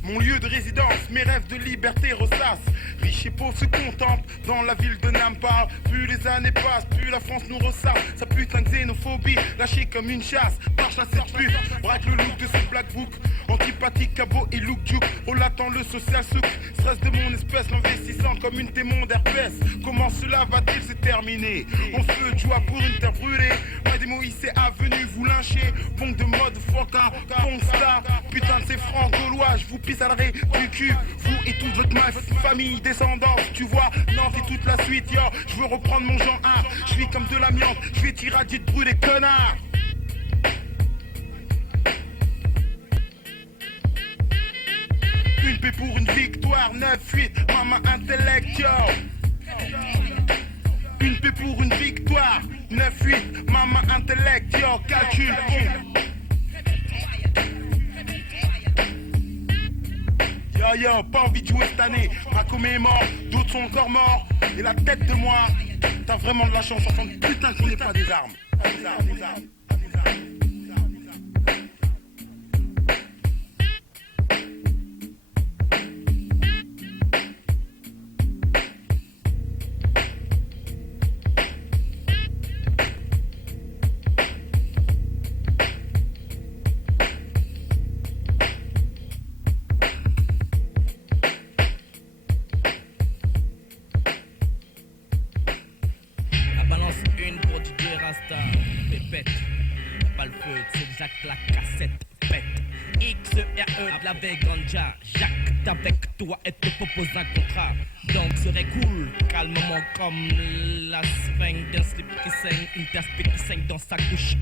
Mon lieu de résidence, mes rêves de liberté ressassent. Riches et pauvres se contemplent dans la ville de Nampa. Plus les années passent, plus la France nous ressasse. Sa putain de xénophobie, lâchée comme une chasse. Par cette pute, braque le look de ce black book. Antipathique, cabot et look duke. Relatant le social souk. Stress de mon espèce, l'investissant comme une témoin d'herpès. Comment cela va-t-il se terminer? En feu de joie pour une terre brûlée. Madame Moïse est venu vous lyncher. Bonk de mode, froca, bonk star. Putain de ces francs gaulois, je vous pisse à l'arrêt du cul. Vous et toute votre famille, descendance, tu vois, non, c'est toute la suite, yo. Je veux reprendre mon genre art. Je suis comme de l'amiante, je vais t'irradier de brûler, connard. Une paix pour une victoire, 9-8, maman intellect, yo. Une paix pour une victoire, 9-8, maman intellect, yo, calcul. Yo, pas envie de jouer cette année. Racomé est mort, d'autres sont encore morts. Et la tête de moi, t'as vraiment de la chance, enfant de putain qu'on n'ait pas des armes. Des armes. Ganja, Jacques avec toi et te propose un contrat. Donc serait cool, calmement comme la seringue d'un slip qui saigne, une perspective qui saigne dans sa couche.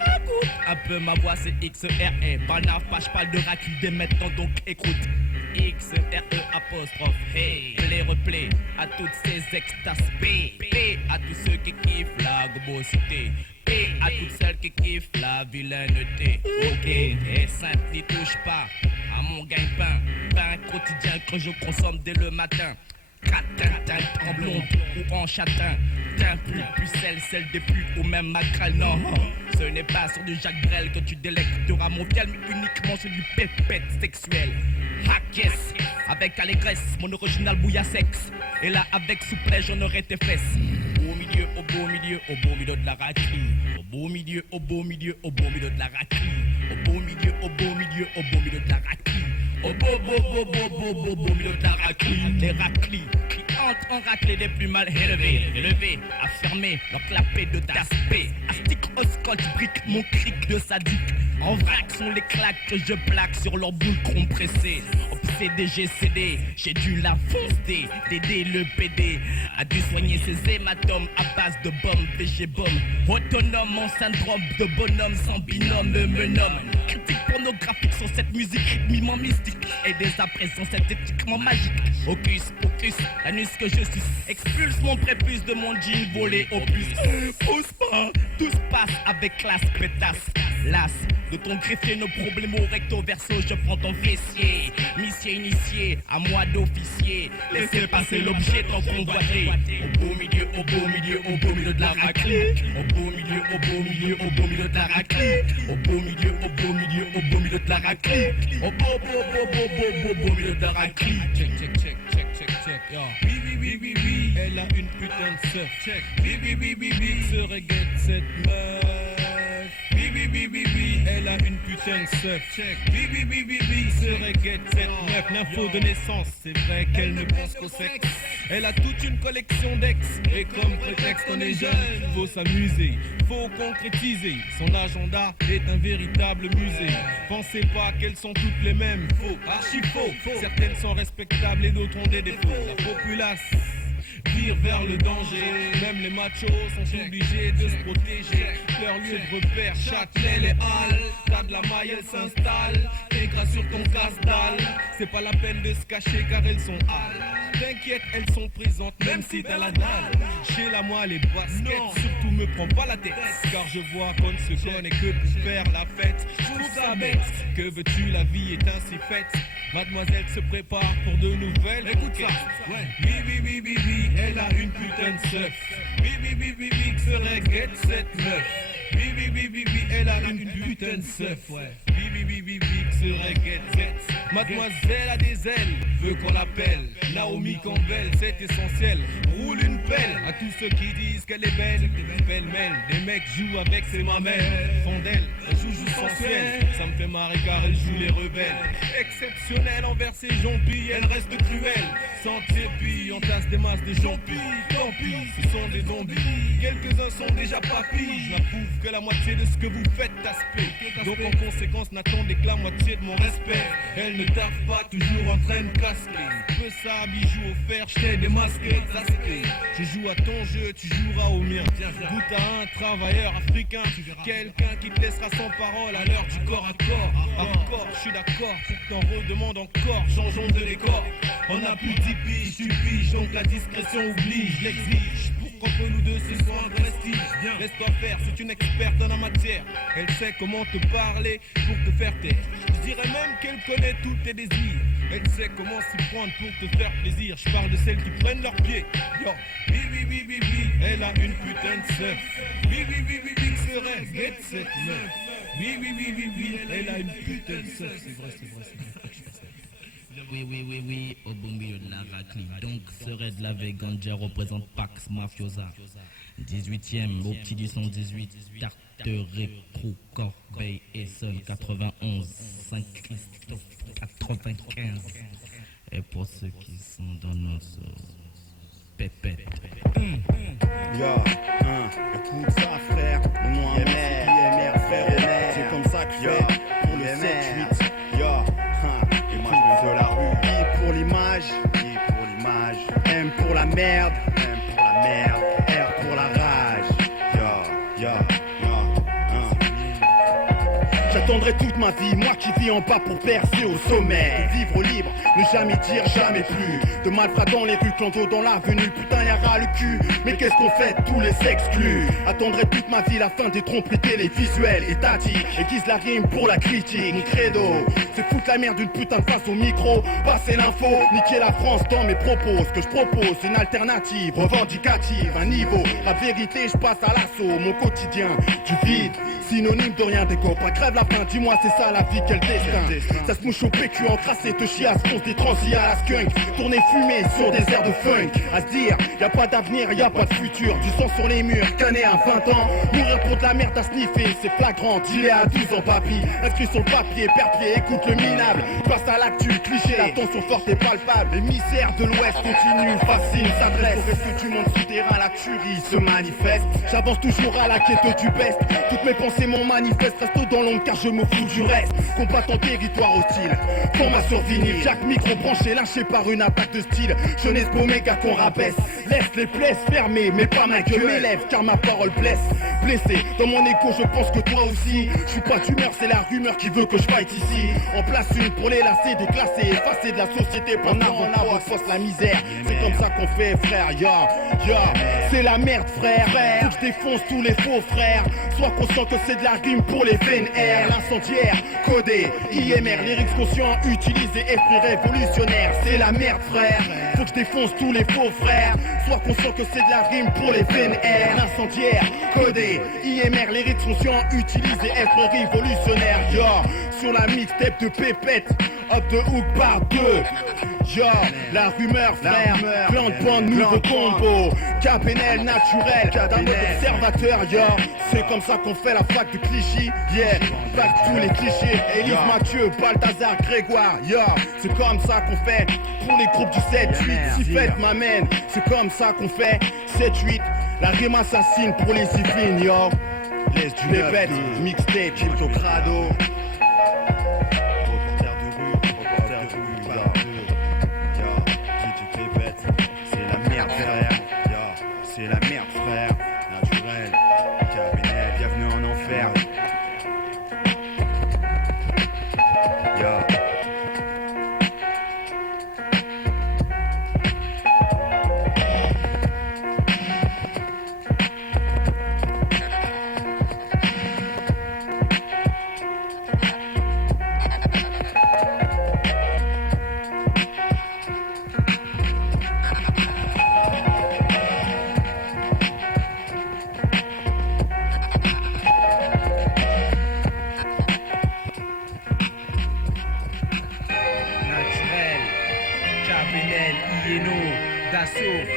Écoute, un peu ma voix c'est XERE, Banaf, je parle de racule dès maintenant donc écoute. XERE apostrophe, hey, play replay à toutes ces extases, P à tous ceux qui kiffent la gobosité. P à toutes celles qui kiffent la vilaineté. Ok, et simple, n'y touche pas à mon gagne-pain, pain quotidien que je consomme dès le matin. Catin, en blonde ou en châtain, teint plus pucelle, celle des plus ou même macral. Non, ce n'est pas sur du Jacques Brel que tu délecteras mon fiel, mais uniquement sur du pépette sexuel. Hack yes, avec allégresse, mon original bouillasex. Et là, avec souplesse, j'en aurais tes fesses. Au milieu, au beau milieu, au beau milieu de la raclie. Au beau milieu, au beau milieu, au beau milieu de la raclie. Au beau milieu, au beau milieu, au beau milieu de la raclie. Au beau milieu de la raclie. Les raclis qui Quand on raclait des plus mal élevés, affirmés, leur clapet de d'aspect. Astic, oscote, brique, mon cric de sadique. En vrac sont les claques que je plaque sur leur boule compressée. Obsédé, j'ai cédé, j'ai dû la foncer. Dédé le PD a dû soigner ses hématomes à base de bombes, VG bomb. Autonome, mon syndrome de bonhomme sans binôme me nomme. Critique pornographique sur cette musique rythmiquement mystique et dès à présent synthétiquement magique. Hocus pocus, l'anus que je suis expulse mon prépuce de mon jean volé au plus. Pousse pas, tout se passe avec classe pétasse. Las de ton greffier, nos problèmes au recto verso, je prends ton fessier. Missier initié, à moi d'officier. Laissez passer l'objet tant convoité. Au beau milieu, au beau milieu, au beau milieu de la raclée. Au beau milieu, au beau milieu, au beau milieu de la raclée. Au beau milieu, au beau milieu, au beau milieu de la raclée. Au beau milieu de la raclée. Check, yo. Oui, elle a une putain de surf. Check. Oui, se regrette cette meuf. Oui, elle a une putain de surf. Check. Oui, se regrette cette meuf. L'info de naissance, c'est vrai qu'elle ne pense qu'au sexe. Elle a toute une collection d'ex. Et comme prétexte qu'on est jeune, faut s'amuser, faut concrétiser. Son agenda est un véritable musée. Pensez pas qu'elles sont toutes les mêmes. Faux, archi faux. Certaines sont respectables et d'autres ont des défauts. La populace vire vers le danger. Même les machos sont obligés de se protéger. Leur lieu de repère, Châtelet, les halles. T'as de la maille, elle s'installe. T'es gras sur ton casse-dalle. C'est pas la peine de se cacher car elles sont halles. T'inquiète, elles sont présentes même si t'as la dalle. Chez la moi les baskets, surtout me prends pas la tête. Car je vois qu'on ne se connaît que pour faire la fête. Je trouve ça bête, que veux-tu, la vie est ainsi faite. Mademoiselle se prépare pour de nouvelles. Écoute ça, oui, elle a une putain de seuf. Oui, que serait guette cette meuf. Oui, elle a une putain de seuf, ouais. Oui, que serait guette cette. Mademoiselle a des ailes, veut qu'on l'appelle Naomi Campbell, c'est essentiel. Roule une pelle à tous ceux qui disent qu'elle est belle. Pêle-mêle, des mecs jouent avec ses mamelles. Font d'elle un joujou sensuel. Ça me fait marrer car elle joue les rebelles. Exceptionnelle envers ses jompis, elle reste cruelle. Sans trépied, on tasse des masses de jompis. Tant pis, ce sont des zombies. Quelques-uns sont déjà papis. Je n'approuve que la moitié de ce que vous faites, aspect. Donc en conséquence, n'attendez que la moitié de mon respect. Elle ne taffe pas, toujours en train de casquer. Peu ça, bijoux offerts, j't'ai démasqué, aspect. Je joue à ton jeu, tu joueras au mien. Goûte à un travailleur africain, quelqu'un qui te laissera sans parole à l'heure du corps à corps. Encore, je suis d'accord, pour que t'en redemandes encore. Changeons de décor. On a plus 10 piges, tu piges, donc la discrétion oblige, l'exige. Pour qu'entre nous deux ce soit un prestige. Laisse-toi faire, c'est une experte en la matière. Elle sait comment te parler pour te faire taire. Je dirais même qu'elle connaît tous tes désirs. Elle sait comment s'y prendre pour te faire plaisir. Je parle de celles qui prennent leurs pieds. Yo, oui, elle a une putain de seuf. Oui, que serait guette cette meuf. Oui, elle a une putain de seuf. C'est vrai. Oui, au beau milieu de la raclée. Donc, serait de la Veganja représente Pax Mafiosa. 18ème, au petit du 118, Tarteret, Crew, Corbeil, Essonne, 91, Saint-Christophe, 95. Et pour ceux qui sont dans nos pépette. Écoute ça, frère. Mon nom est mère, frère. C'est comme ça que fait pour le 7-8. Et moi je me veux la rue. I pour l'image, M pour la merde, R pour la rage. J'attendrai toute ma vie, moi qui vis en bas pour percer au sommet. De vivre libre, ne jamais dire jamais plus. De malfrats dans les rues, clandos dans l'avenue. Putain y'a ras le cul, mais qu'est-ce qu'on fait, tous les exclus. Attendrai toute ma vie la fin des tromperies télévisuelles. Étatiques, aiguise la rime pour la critique. Mon credo, c'est foutre la merde d'une putain de face au micro. Passer l'info, niquer la France dans mes propos. Ce que je propose, c'est une alternative revendicative. Un niveau, la vérité, je passe à l'assaut. Mon quotidien, du vide, synonyme de rien des copains. Crève la destin, dis-moi c'est ça la vie, quel destin. Ça se mouche au PQ encrassé, te chiasse, fonce des transis à la skunk. Tourner fumée sur des airs de funk. À se dire, y'a pas d'avenir, y'a pas de futur. Du sang sur les murs, cané à 20 ans. Mourir pour de la merde à sniffer, c'est flagrant. Il est à 12 ans, papy. Inscrit sur le papier, père-pied, écoute le minable. Passe à l'actu, cliché, la tension forte et palpable. Les misères de l'Ouest continuent, fascine, s'adresse. Au reste du monde souterrain, la tuerie se manifeste. J'avance toujours à la quête du best. Toutes mes pensées m'en manifestent. Reste dans l'ombre car je me fous du reste. Combattant territoire hostile, formation vinyle. Chaque micro branché, lâché par une attaque de style. Jeunesse Oméga qu'on rabaisse. Laisse les plaies fermées, mais pas ma gueule. M'élève car ma parole blesse. Blessé, dans mon écho je pense que toi aussi. Je suis pas d'humeur, c'est la rumeur qui veut que je fight ici. En place une pour les lasser, déclasser, effacer de la société. En avant, force la misère. C'est comme ça qu'on fait frère, c'est la merde frère. Faut que je défonce tous les faux frères. Sois conscient que c'est de la rime pour les VNR. L'incendiaire, codé, IMR, lyrics conscients, utilisés, esprit révolutionnaire. C'est la merde frère. Faut que je défonce tous les faux frères. Sois conscient que c'est de la rime pour les VNR. L'incendiaire, codé, IMR, lyrics conscients, utilisés, esprit révolutionnaire. Sur la mixtape de Pépette, hop de hook par deux. La rumeur frère, plan de bande, nouveau combo. KPNL naturel, d'un mode observateur, c'est comme ça qu'on fait la fac de Clichy, back tous les clichés. Élise Mathieu, Balthazar, Grégoire, c'est comme ça qu'on fait pour les groupes du 7-8. Si fête m'amène, c'est comme ça qu'on fait 7-8. La rime assassine pour les ciflines, Laisse du bébête, mixtape, Crypto Crado. C'est la merde frère, naturel, KPNL, bienvenue en enfer.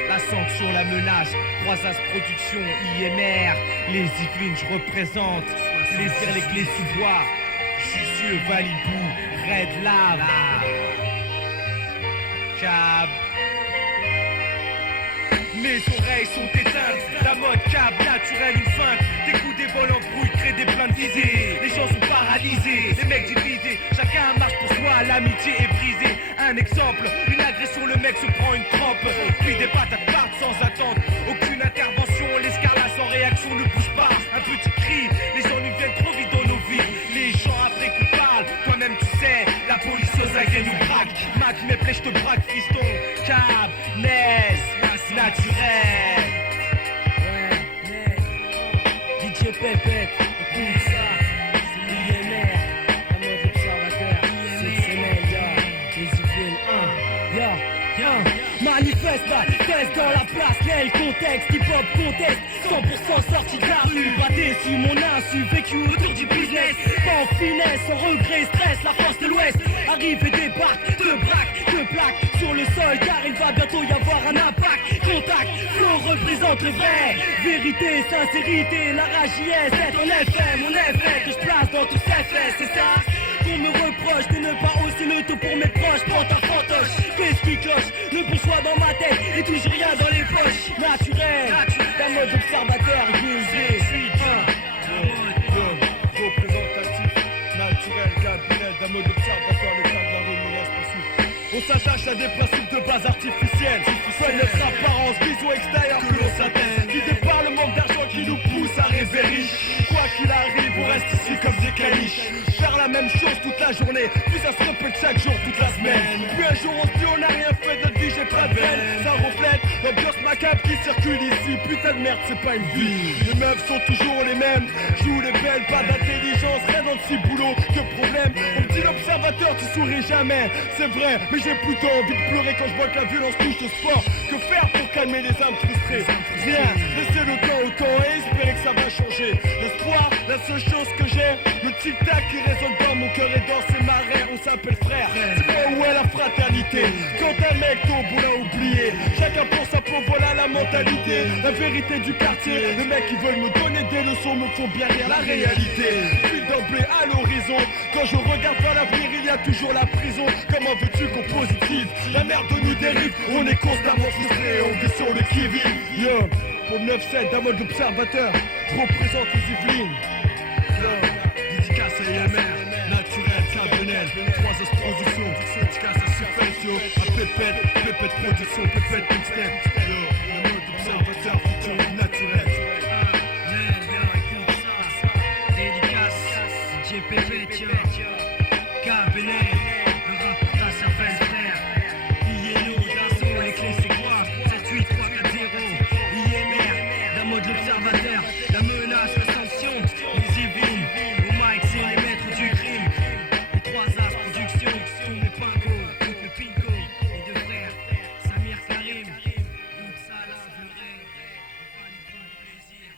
La sanction, la menace, 3As Production, IMR, les Yvelines, je représente, plaisir les clés sous bois, Jussieu, Valibou, Red Lave, Cab. Mes oreilles sont éteintes, la mode cab, naturelle ou feinte. Des coups, des vols en brouille, créent des plaintes visées. Les gens sont paralysés, les mecs divisés. Chacun marche pour soi, l'amitié est brisée. Un exemple, une agression, le mec se prend une trempe. Puis des patates partent sans attente. Aucune intervention, l'escarlate sans réaction ne bouge pas. Un petit cri, les ennuis viennent trop vite dans nos vies. Les gens après coup parlent, toi-même tu sais. La police aux agrès nous braque. Mac, mes plaies, je te braque, fiston. Cab, Nez, naturel. DJ Pépette, écoute ça. C'est l'IMR, la mode observateur. Cette semaine, les Yvelines, manifeste, test dans la place, quel contexte, hip-hop conteste, 100% sorti de la rue, pas déçu, mon insu, vécu autour du business, pas en finesse, sans regret, stress, la force de l'Ouest, arrive et débarque, te braque, te plaque, sur le sol, car il va bientôt y avoir un impact, contact, flow représente le vrai, vérité, sincérité, la rage y est, c'est ton effet, mon effet, que je place dans tous ces faits, c'est ça. On me reproche de ne pas hausser le taux pour mes proches. Prends ta fantoche, qu'est-ce qui cloche? Le bourgeois dans ma tête et toujours rien dans les poches. Naturel, la mode observateur, représentatif, naturel, cabinet, d'un mode observateur, le cadre de la remonnaie poursuit. On s'attache à des principes de base artificiels. Soit notre apparence, vision extérieure que l'on s'attend. Guidé par le manque d'argent qui nous pousse à rêver riche. Quoi qu'il arrive, on reste ici comme des caniches. Faire la même chose toute la journée, puis ça se répète chaque jour, toute la semaine. Puis un jour on se dit on n'a rien fait de notre vie, j'ai pas de peine. Ça reflète L'ambiance macabre qui circule ici, putain de merde, c'est pas une vie. Les meufs sont toujours les mêmes, jouent les belles, pas d'intelligence, rien dans ce boulot, que problème. On me dit l'observateur, tu souris jamais, c'est vrai, mais j'ai plutôt envie de pleurer quand je vois que la violence touche le sport. Que faire pour calmer les âmes frustrées? Rien, laisser le temps au temps et espérer que ça va changer. L'espoir, la seule chose que j'ai, le tic-tac qui résonne dans mon cœur et dans ses marais, on s'appelle frère. Dis-moi où est la fraternité? Quand un mec tombe, on l'a oublié. Chacun pour sa peau, voilà la mentalité. La vérité du quartier, les mecs qui veulent me donner des leçons me font bien rire la réalité. Puis d'emblée à l'horizon, quand je regarde vers l'avenir, il y a toujours la prison. Comment veux-tu qu'on positive? La merde nous dérive, on est constamment frustrés, on vit sur le qui-vive. Yeah. Pour 9-7 d'un mode observateur, représente les Yvelines. Dédicace à IMR, naturel, Sabenel, 3S Production, dédicace à Surfacio, à Pépette Production, Pépette Mixtape. Le mode observateur, futur naturel. Dédicace, JPP, tiens, Cabenet, le rapporteur Surface frère. Yellow, Dassault, les clés c'est quoi? 7, 8, 3, 4, 0. IMR, d'un mode l'observateur, la menace, la sanction, les Yvelines. Au mic, c'est les maîtres du crime. Les 3As Production, tous mes pingos, tout le pinko. Les deux frères, Samir Karim, donc ça là, le rêve. On va lui prendre plaisir.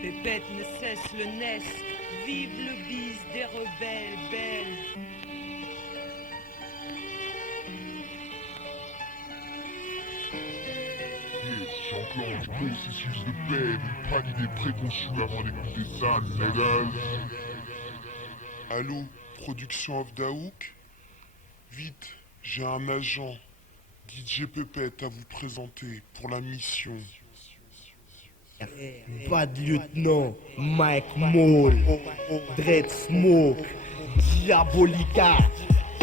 Pépette ne cesse le NES, vive le bis des rebelles belles. J'enclenche processus de paix, mais pas d'idée préconçue avant d'écouter ça, niggas. Allô, production of Daouk? Vite, j'ai un agent, DJ Pépette, à vous présenter pour la mission. Pas de lieutenant, Mike Moll, Dread Smoke, Diabolica,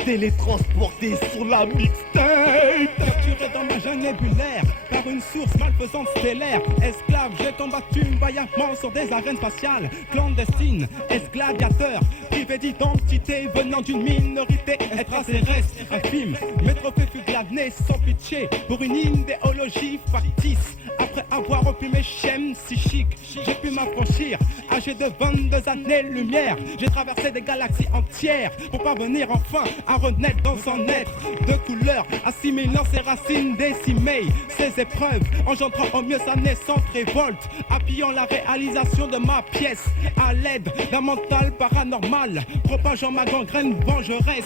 télétransporté sur la mixtape. Capturé dans ma jungle nébulaire par une source malfaisante stellaire. Esclave, j'ai combattu vaillamment sur des arènes spatiales clandestines. Esclavateur, privé d'identité venant d'une minorité extraterrestre infime. Mes trophées furent glanés sans pitié pour une idéologie factice. Après avoir rempli mes schèmes psychiques, j'ai pu m'affranchir. Âgé de 22 années-lumière, j'ai traversé des galaxies entières pour parvenir enfin à renaître dans son être de couleur, assimilant ses racines décimées, ses épreuves, engendrant au mieux sa naissante révolte, appuyant la réalisation de ma pièce à l'aide d'un mental paranormal, propageant ma gangrène vengeresse.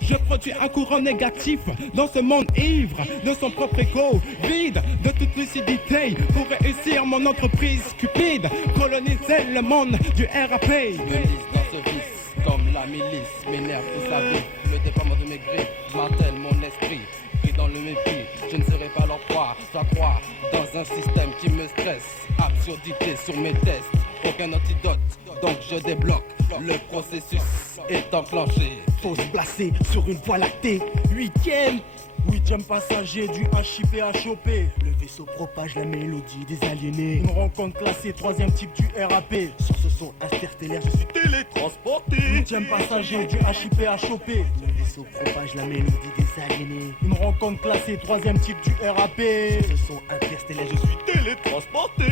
Je produis un courant négatif dans ce monde ivre de son propre égo, vide de toute lucidité pour réussir mon entreprise cupide, coloniser le monde du RAP. Comme la milice m'énerve, vous savez, le déploiement de mes griffes martèle mon esprit. Pris dans le mépris, je ne serai pas leur proie, soit croire dans un système qui me stresse. Absurdité sur mes tests, aucun antidote, donc je débloque. Le processus est enclenché. Faut se placer sur une voie lactée, 8ème. 8ème passager du HIP-HOP. Le vaisseau propage la mélodie des aliénés. Une rencontre classée, 3ème type du RAP. Sur ce son interstellaire, je suis télétransporté. 8ème passager du HIP-HOP. Le vaisseau propage la mélodie des aliénés. Une rencontre classée, 3ème type du RAP. Sur ce son interstellaire, je suis télétransporté.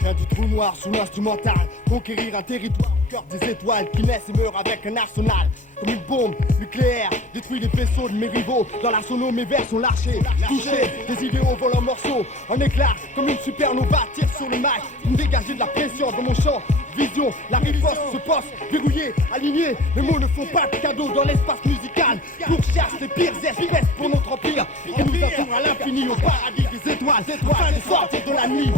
Viens du trou noir sous l'instrumental, conquérir un territoire au cœur des étoiles qui naissent et meurent avec un arsenal. Comme une bombe nucléaire, détruit les vaisseaux de mes rivaux. Dans l'arsenal, mes vers sont lâchés, touchés, des idéaux volent en morceaux, en éclats, comme une supernova tire sur le mic. Vous me dégagez de la pression dans mon champ. Vision, la riposte se poste, verrouillée, alignée. Les mots ne font pas de cadeaux dans l'espace musical. Pourchasse les pires espèces pour notre empire. Et nous attendons à l'infini au paradis des étoiles. Afin de sortir de la nuit.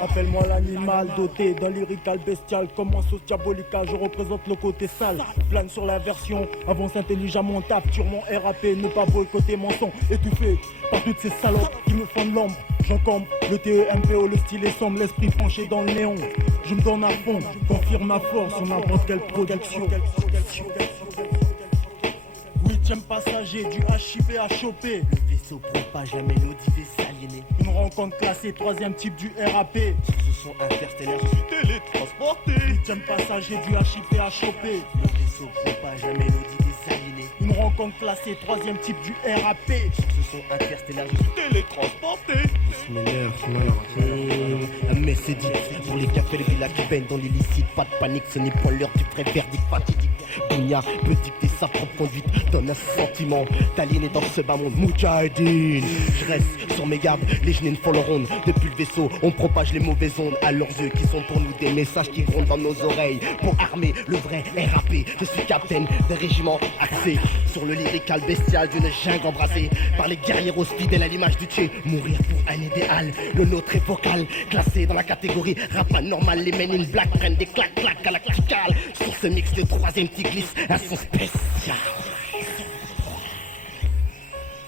Appelle-moi l'animal doté d'un lyrical bestial. Commence au diable diabolica, je représente le côté sale. Plane sur la version, avance intelligemment, tape sur mon RAP, ne pas boycotter mon son, étouffé par toutes ces salopes qui me font de l'ombre. J'encombre le TEMPO, le style est sombre, l'esprit penché dans le néon. Je me donne à fond, confirme ma force sur n'importe quelle production. 8ème passager du HIP à choper. Le vaisseau propage la mélodie des aliénés. Une rencontre classée, 3ème type du RAP. Ce sont interstellaires, je suis télétransporté. 8ème passager du HIP à choper. Le vaisseau propage la mélodie des aliénés. Une rencontre classée, 3ème type du RAP. Ce sont interstellaires, je suis télétransporté. Mais c'est dit, pour les cafés de villa qui baignent dans l'illicite, pas de panique, ce n'est pas l'heure du vrai verdict fatidique. Dunia peut dicter sa propre conduite, donne un sentiment d'aliéné dans ce bas monde. Moudjahidine, je reste sur mes gardes, les génines font leur ronde. Depuis le vaisseau, on propage les mauvaises ondes à leurs yeux qui sont pour nous des messages qui grondent dans nos oreilles. Pour armer le vrai RAP, je suis capitaine d'un régiment axé sur le lyrical bestial d'une jungle embrasée par les guerriers fidèles à l'image du Tché. Mourir pour un idéal, le nôtre est vocal, classé dans la catégorie rap anormal. Les men in black prennent des claques galacticales. Sur ce mix, le 3ème qui glisse un son spécial.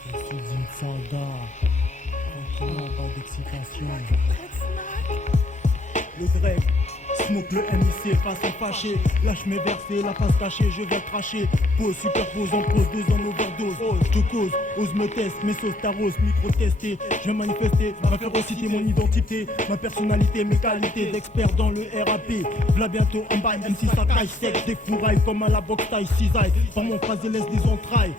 Je suis une soldat, tranquillement pas d'excitation. Le grec, smoke le MIC, façon fâchée. Lâche mes versets, la face cachée, je vais cracher. Pause, superpose, en pose, 2 en overdose. Je cause, ose me teste, mes sauces tarose, micro-testé. Je vais manifester, ma férocité, mon identité, ma personnalité, mes qualités d'expert dans le RAP. V'là bientôt en bas, même si ça taille sec, des fourrailles comme à la boxe taille, cisaille. Par mon phrase laisse des entrailles.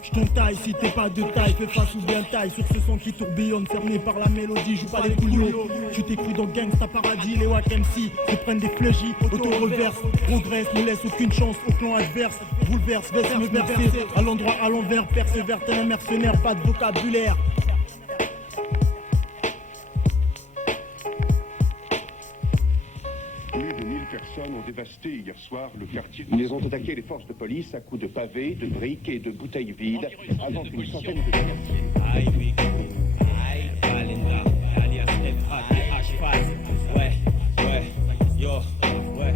J'tontaille si t'es pas de taille, fais face ou bien taille. Sur ce son qui tourbillonne, cerné par la mélodie, joue pas les couillons. Tu t'écris dans Gangsta Paradis, les Wack MC se prennent des flégis, auto-reverse, progresse, ne laisse aucune chance au clan adverse. Bouleverse, verse me verser, à l'endroit, à l'envers, persévère, tel un mercenaire, pas de vocabulaire. Personnes ont dévasté hier soir le quartier. Ils ont attaqué les forces de police à coups de pavés, de briques et de bouteilles vides avant qu'une centaine de quartiers. Balinda, alias FATH, ouais, yo, ouais.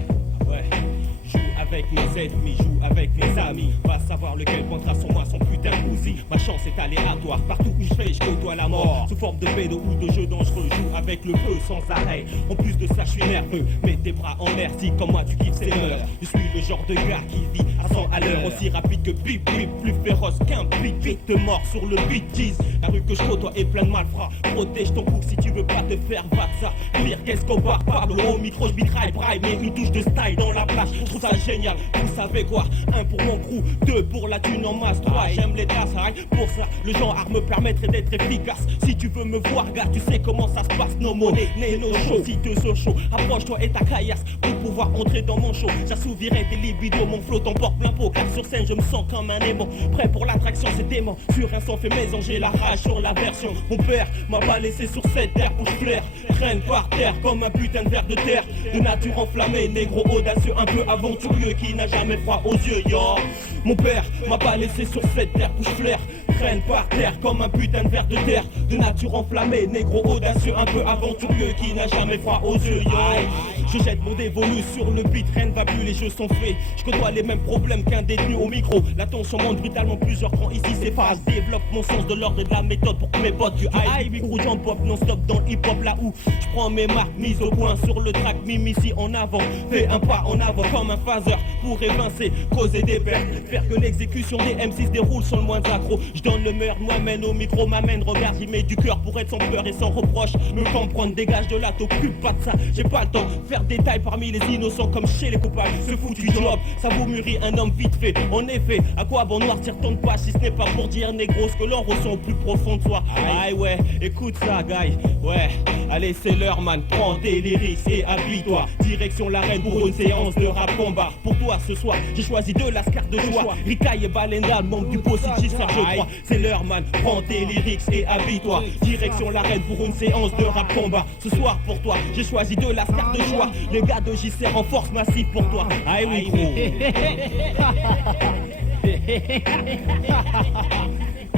Joue avec mes ennemis, joue avec mes amis. Va savoir lequel pointera sur moi son putain de fusil. Ma chance est aléatoire, partout où je fais, je côtoie la mort. Sous forme de pédo ou de jeu dangereux, joue avec le feu sans arrêt. En plus de ça, je suis nerveux, mets tes bras en l'air, si comme moi tu kiffes c'est l'heure. Je suis le genre de gars qui vit à 100 à l'heure, aussi rapide que bip bip, plus féroce qu'un bip bip. Te mort sur le beat, tease. La rue que je côtoie est pleine de malfrats. Protège ton bouc si tu veux pas te faire ça. Pire qu'Escobar, parle au micro, je mitraille, braille, mais une touche de style dans la plage. Je trouve ça génial, vous savez quoi? 1 pour mon crew, 2 pour la thune en masse, 3 j'aime les tasses, pour ça le genre art me permettrait d'être efficace. Si tu veux me voir, gars, tu sais comment ça se passe. No money, no show, si te so chaud, approche-toi et ta caillasse pour pouvoir entrer dans mon show. J'assouvirai tes libidos, mon flow t'emporte plein pot. Car sur scène je me sens comme un aimant, prêt pour l'attraction, c'est dément. Sur un son fait maison, j'ai la rage sur la version. Mon père m'a pas laissé sur cette terre où je flaire. Traîne par terre comme un putain de ver de terre. De nature enflammée, négro audacieux, un peu aventurieux qui n'a jamais froid aux yeux, yo. Mon père m'a pas laissé sur cette terre où je flaire. Traîne par terre comme un putain de ver de terre. De nature enflammée, négro audacieux, un peu aventurieux qui n'a jamais froid aux yeux, yo. Je jette mon dévolu sur le beat, rien ne va plus, les jeux sont faits. Je côtoie les mêmes problèmes qu'un détenu au micro. La tension monte brutalement, plusieurs crans ici s'effacent. Développe mon sens de l'ordre et de la méthode pour que mes potes du high micro j'en pop non-stop dans le hip-hop là où je prends mes marques mises au point sur le track. Mime ici en avant, fais un pas en avant comme un phaser pour évincer, causer des pertes, faire que l'exécution des M6 déroule sans le moindre accro. Je donne le meilleur de moi-même au micro, m'amène, regarde, j'y mets du cœur pour être sans peur et sans reproche. Me comprendre, dégage de là, t'occupe pas de ça, j'ai pas le temps. Faire des tailles parmi les innocents comme chez les coupables. Ce foutu job, ça vous mûrit un homme vite fait. En effet, à quoi bon noircir ton page si ce n'est pas pour dire négro ce que l'on ressent au plus profond de soi. Aïe ouais, écoute ça, guy. Ouais, allez c'est l'heure man, prends tes lyrics et habille-toi. Direction l'arène pour une séance de rap combat. Pour toi ce soir, j'ai choisi de lascar de joie. Ricaille et Balenda, membre du Positi Serge 3. C'est l'heure man, prends tes lyrics et habille-toi. Direction l'arène pour une séance de rap combat. Ce soir pour toi, j'ai choisi de lascar de joie. Les gars de JC en force massive pour toi. Aïe oui gros.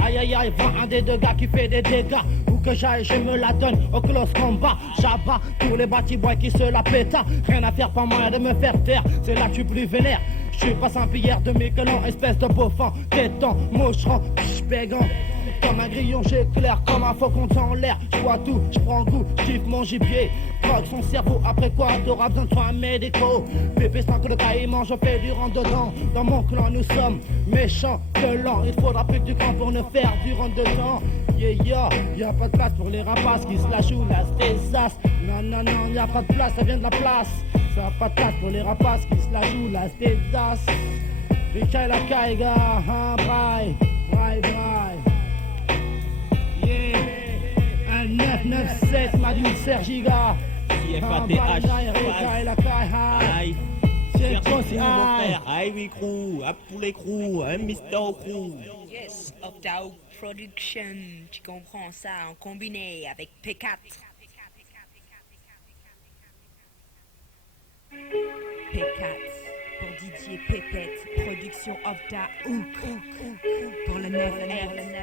Aïe aïe aïe, va un des deux gars qui fait des dégâts. Ou que j'aille, je me la donne au close combat. J'abats tous les bâtis-bois qui se la pètent. Rien à faire, pas moyen de me faire taire. C'est là que je suis plus vénère. Je suis pas sans pierre de mes colons, espèce de bouffon, tétan, moucheron, j'pégant. Comme un grillon, j'éclaire, comme un faucon dans l'air. Je vois tout, je prends goût, je mon gibier. Drogue son cerveau, après quoi t'auras besoin de soins médicaux. Pépé sans que le caïman, je fais du rentre dedans. Dans mon clan, nous sommes méchants, violents. Il faudra plus que du camp pour nous faire du rentre dedans. Yeah, y'a pas de place pour les rapaces qui se la jouent, là, c'est as. Non, y'a pas de place, ça vient de la place. Ça a pas de place pour les rapaces qui se la jouent, là, c'est as. Ricaille la caïga, hein, braille. Yeah, un 997, Madule Sergiga. IFATH, aïe, cherche aussi mon frère, Highway Crew, à tous les crews, un Mister Crew. Yes, Octao Production, tu comprends ça en combiné avec P4. P4 pour DJ Pépette, production Octao pour le 9R, le 9.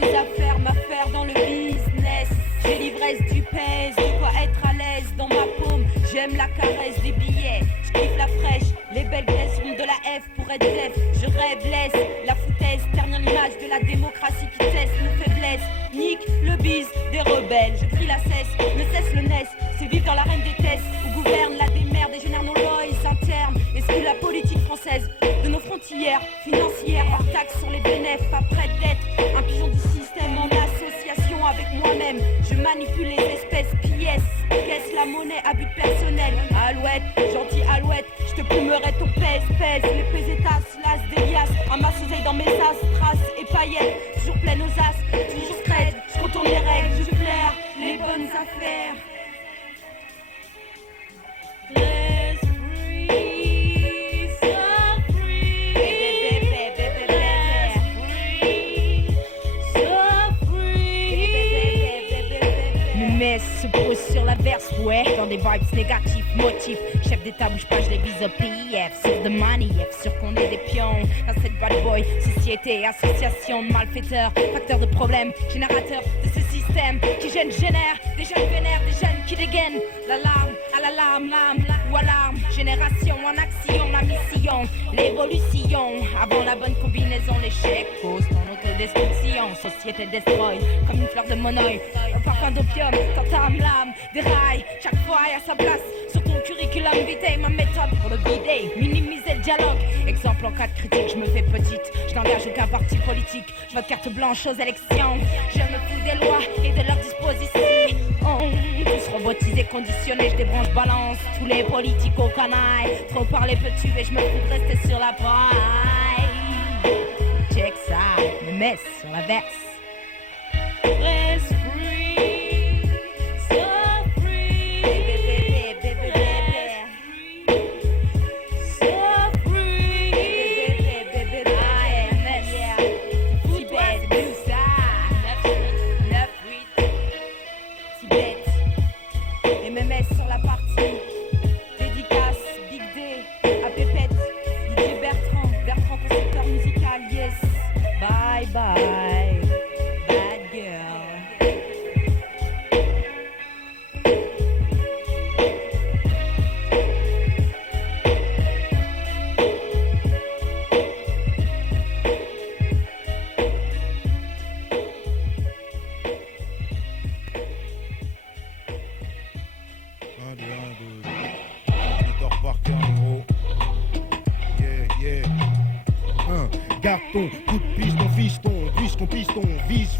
Des affaires, m'affaire dans le business. J'ai l'ivresse du pèse, de quoi être à l'aise dans ma paume. J'aime la caresse des billets, je kiffe la fraîche. Les belles graisses rondes de la F pour être def. Je rêve, laisse la foutaise, ternir l'image de la démocratie qui teste nos faiblesses. Nique le bise des rebelles, je crie la cesse, ne cesse le nest. C'est vivre dans l'arène des tests, où gouverne la démerde des génères nos lois internes. Exclut la politique française de nos frontières financières. Hors taxe sur les bénéfices, pas près d'être un pigeon du système en association avec moi-même. Je manipule les espèces pièces, caisse la monnaie à but personnel. Alouette, gentil alouette, je te plumerai ton pèse. Les pésétas, las des liasses, amasse oseille dans mes as, traces et paillettes. Toujours pleine aux as, toujours scred, je retourne les règles, je flaire les bonnes affaires. Se pose sur la verse, ouais, dans des vibes négatifs, motifs. Chef d'état, bouge pas, je les vise au PIF. Source de money, sûr qu'on est des pions. Dans cette bad boy, société, association de malfaiteurs. Facteur de problèmes, générateur de ce système qui génère des jeunes vénères, des jeunes qui dégainent. L'alarme, à l'alarme, l'âme, ou alarme. Génération en action, la mission, l'évolution. Avant la bonne combinaison, l'échec cause ton autodestruction. Société destroy, comme une fleur de monoï. Un parfum d'opium, t'entame l'âme, déraille. Chaque fois à sa place, sur ton curriculum vitae, ma méthode pour le guider. Minimiser le dialogue, exemple en cas de critique, je me fais petite. Je n'engage aucun parti politique, je vote carte blanche aux élections. Je me fous des lois et de leurs dispositions. Tous robotisés, conditionnés, je débranche, balance tous les politiques au canaille. Trop parler peut tuer, je me fous de rester sur la paille. Check ça, me mets sur la verse. Reste free, so free, so free, Tibet, Moussa, 9-8, Tibet, MMS sur la partie, dédicace, Big D, à Pépette, DJ Bertrand, concepteur musical, yes, bye bye. Garton, coup de piston, fiston, puisqu'on piston,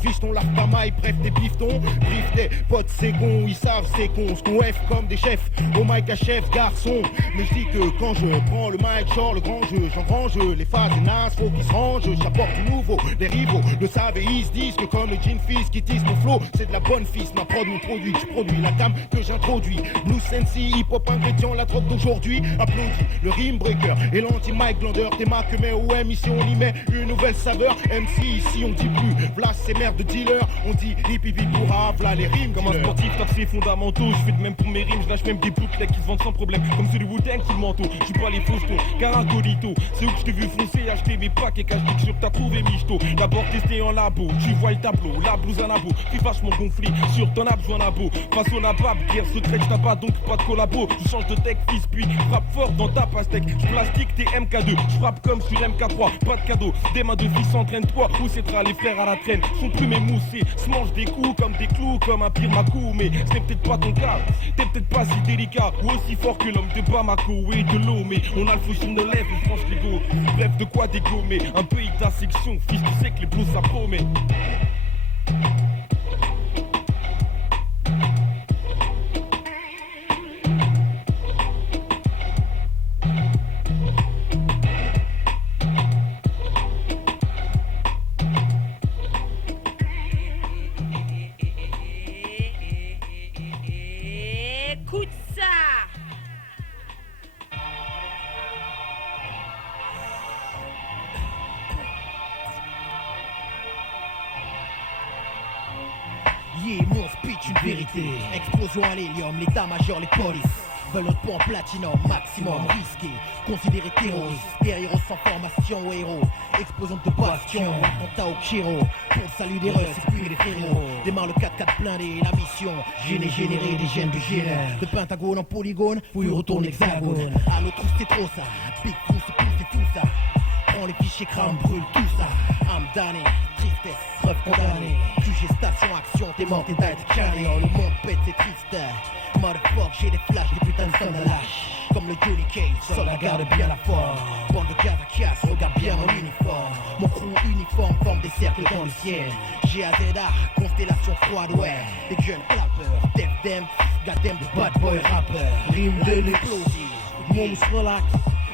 fiston, l'arc pas maille, bref des piftons, brief des potes c'est con, ils savent c'est con, ce qu'on F comme des chefs, au mic à chef, garçon, mais je dis que quand je prends le mic, genre le grand jeu, j'engrange les phases et nasses, faut qu'ils se rangent, j'apporte du nouveau, les rivaux le savent et ils se disent que comme les jean fils qui tissent mon flow, c'est de la bonne fils, ma prod, mon produit, je produis la gamme que j'introduis, Blue Sensi, hip-hop ingrédient, la drogue d'aujourd'hui, applaudis, le rime breaker et l'anti-mic glandeur, t'es marques mais OM, ici on y met une nouvelle saveur, MC ici on dit plus. Flash, c'est merde de dealer, on dit hip hip hip pour v'là les rimes. Comme un sportif, t'as fait fondamentaux. Je fais de même pour mes rimes, je lâche même des bootlegs qui se vendent sans problème. Comme ceux du Wu-Tang sous le manteau. Je suis pas les faustons, car incognito. C'est où que je t'ai vu foncer, acheter mes packs et cache sûr que t'as trouvé michto. D'abord testé en labo, tu vois le tableau, la blouse à nabo. Puis vachement gonflé, sur ton besoin d'abo. Face au nabab, guerre secrète, je pas donc pas de collabo. Je change de tech, fils, puis frappe fort dans ta pastèque. Je plastique tes MK2, je frappe comme sur MK3. Pas de cadeau, des mains de fils entraîne-toi. Où c'est les frères à la traîne, sont plus émoussés. Se mangent des coups comme des clous, comme un pire Macou. Mais c'est peut-être pas ton cas, t'es peut-être pas si délicat ou aussi fort que l'homme de Bamako et de l'eau. Mais on a le feu sur nos lèvres, on franche l'ego. Bref, de quoi dégommer un pays d'insection. Fils, tu sais que les blues ça promet. Écoute ça. Yeah, mon speech, une vérité. Explosion à l'hélium, l'état-major, les polices veulent notre point platinum, maximum risqué. Considéré terroriste, guerrier sans formation au héros. Explosion de bastion, attentat au Kiro. Pour le salut des Russes, et puis les frérots. Démarre le 4-4 blindé, la mission. Générer des gènes du génère. De Pentagone en polygone, faut y retourner l'hexagone. À l'autre c'est trop ça, Big Fou c'est tout ça. Prends les fichiers, crame, brûle tout ça. Âme damnée, tristesse, preuve condamnée. Jugé, station, action, t'es mort, t'es dead, carré. Oh, le monde pète, c'est triste. Motherfuck, j'ai des flashs, des putains de soldats lâches. Comme le Johnny Cage, soldat garde bien la forme. Bande de gaz à casse, regarde bien mon uniforme. Mon crew uniforme forme des cercles dans le ciel. GAZR, constellation froide, ouais. Des jeunes clappeurs, Def Dem, goddamn de bad boy rappeur. Rime de l'explosif, mon mousse relax.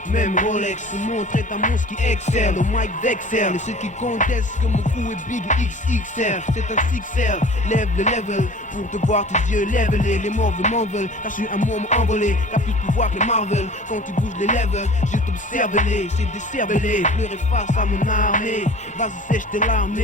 Même Rolex, ce monde est un monstre qui excelle. Au mic d'excel, et ceux qui contestent que mon coup est big XXR. C'est un sixer, lève le level pour te voir tes yeux levelés. Les morts m'en veulent, car je suis un môme envolé. T'as plus de pouvoir que les Marvel. Quand tu bouges les levels, juste observe-les. C'est des cervelés, pleurer face à mon armée. Vas-y, sèche tes larmes,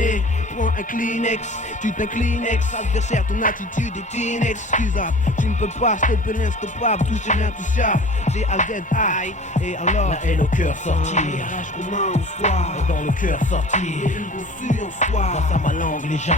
prends un Kleenex. Tu t'Kleenex, adversaire, ton attitude est inexcusable. Tu ne peux pas stopper l'instoppable, toucher l'intouchable. J'ai AZI, et alors la haine au cœur sortir, rage commun au soir, dans le cœur sortir, une conçue en soi, face à ma langue les gens,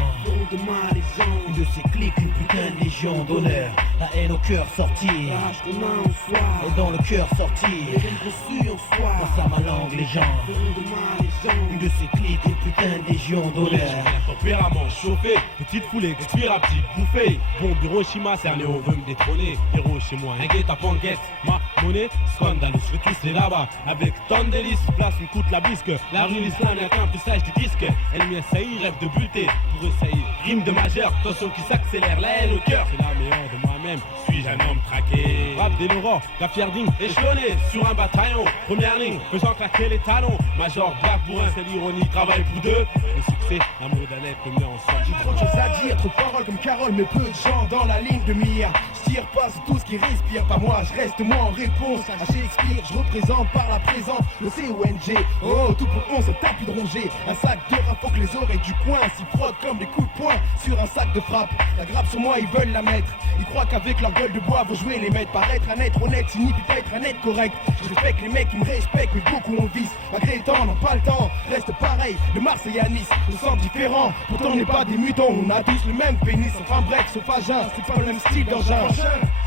de ma légende, une de ces clics, une putain de légion d'honneur, la haine au cœur sortir, rage commun au soir, et dans le cœur sortir, une conçue en soi, face à ma langue les gens, de ma légende, une de ces clics, une putain de légion d'honneur. Tempérament chauffé, petite foulée, expira, petite bouffée. Bon, Hiroshima, Cernéo veut me détrôner. Héros chez moi, un guet-apens guette. Ma monnaie, scandalous, je vais tous les là-bas. Avec tant de délices, place me coûte la bisque. La rue l'islam, y'a qu'un pressage du disque. Ennemi assailli, rêve de buter. Pour essayer, rime de majeur, tension qui s'accélère. La haine au cœur, c'est la meilleure de moi-même. Suis-je un homme traqué? Rap des Laurent, Gafiarding, échelonné sur un bataillon. Première ligne, faisant claquer les talons. Major, blague pour un, c'est l'ironie, travail pour deux. Le succès, l'amour d'un être mis ensemble. J'ai trop de choses à dire, trop de paroles comme Carole, mais peu de gens dans la ligne de mire. Je tire pas sur tout ce qui respire, pas moi, je reste moi en réponse à Shakespeare. Je représente par la présence le CONG. Oh, tout pour 11, un tapis de rongé. Un sac de rap, faut que les oreilles du coin s'y frottent comme des coups de poing sur un sac de frappe. La grappe sur moi, ils veulent la mettre. Ils croient qu'avec leur gueule de bois, vont jouer les maîtres. Paraître un être honnête signifie pas être un être correct. Je respecte les mecs qui me respectent, mais beaucoup ont vice. Malgré le temps, n'ont pas le temps, reste pareil. Le Marseille à Nice, nous sommes différents. Pourtant, on n'est pas des mutants, on a tous le même pénis. Enfin bref, sauf vagin, c'est pas le même style d'engin.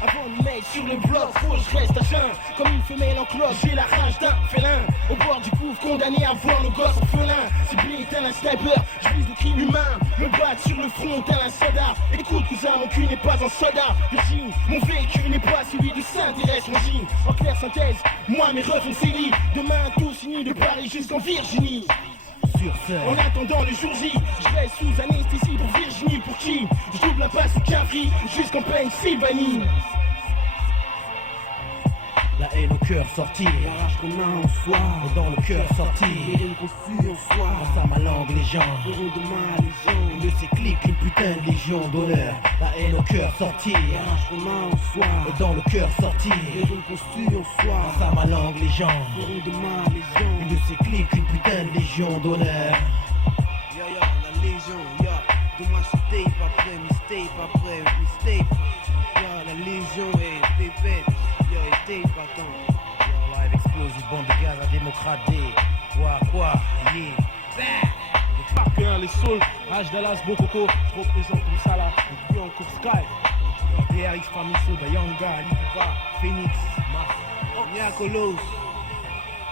Avant de mettre sur le bloc, faut que je reste à jeun. Comme une femelle en cloche, j'ai la rage d'un félin. Au bord du gouffre, condamné à voir le gosse orphelin. Ciblé tel un sniper, je vise le crime humain. Me battre sur le front tel un soldat. Écoute cousin, mon cul n'est pas un soldat. Virginie, mon véhicule n'est pas celui de Saint-Thérèse, mon jean. En clair synthèse, moi mes refs on s'élit. Demain tout finit de Paris jusqu'en Virginie. En attendant le jour J, je reste sous anesthésie pour Virginie, pour qui je double la passe au Cavry jusqu'en Pennsylvanie. La haine au cœur sortir, la rage qu'on a en soi, et dans le cœur sortir, une conçue en soi, face à ma langue les gens, de ma légende, une de ces clics, une putain de légion d'honneur. La haine au cœur sortir, la rage qu'on a en soi, et dans le cœur sortir, une conçue en soi, face à ma langue les gens, de ma légende, une de ces clics, une putain de légion d'honneur. Légion, ya. Dommage si t'es pas prêt, mistake pas prêt, mistake. Ya, la Légion et pépette, ya, et t'es pas tant. Ya, live explosive, bande de gaz à démocrater. Quoi, yeah. Parker, les Souls, H. Dallas, Bokoko, je représente comme ça là, et puis encore Sky. DRX, Famiso, Bayanga, Alipa, Phoenix, Niakolos.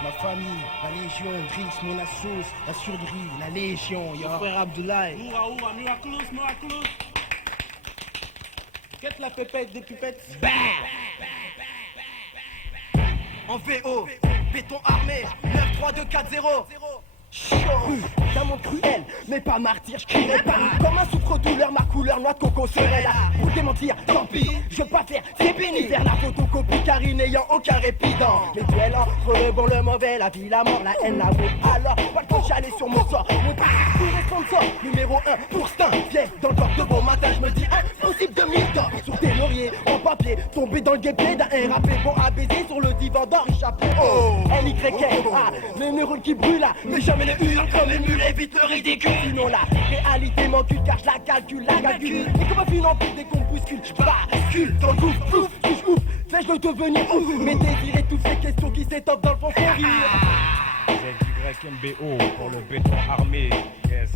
Ma famille, la Légion, Drix, mon assos, la surderie, la Légion, y'a mon frère Abdoulaye. Oura, miraculous. Quête la pépette des pipettes. Bam. En VO, béton armé, 9-3-2-4-0. Chaud, d'un monde cruel, mais pas martyr, je crierai pas. Comme un souffre-douleur, ma couleur noix de coco serait là. Pour démentir, tant pis, je veux pas faire, c'est béni. Faire la photocopie car il n'ayant aucun répidant. Les duels entre le bon, le mauvais, la vie, la mort, la haine, l'amour. Alors, pas le temps j'allais sur mon sort. Mon sponsor, numéro 1 pour Stein. Viens dans le corps de bon matin, je me dis impossible de mi-temps. Sur tes lauriers, en papier, tombé dans le gameplay d'un rappé bon à baiser sur le divan d'Henri Chapeau. Oh, N-Y-K-A, les neurones qui brûlent là, mais jamais les hurle comme une mule, évite le ridicule. Sinon la réalité m'encule car je la calcule. Et comme un funambule des compuscules, je bascule dans le gouffre, plouf, touche ouf. Fais-je de devenir ouf, mes désirs et toutes ces questions qui s'étoffent dans le fond font rire. ZYMBO pour le béton armé, yes.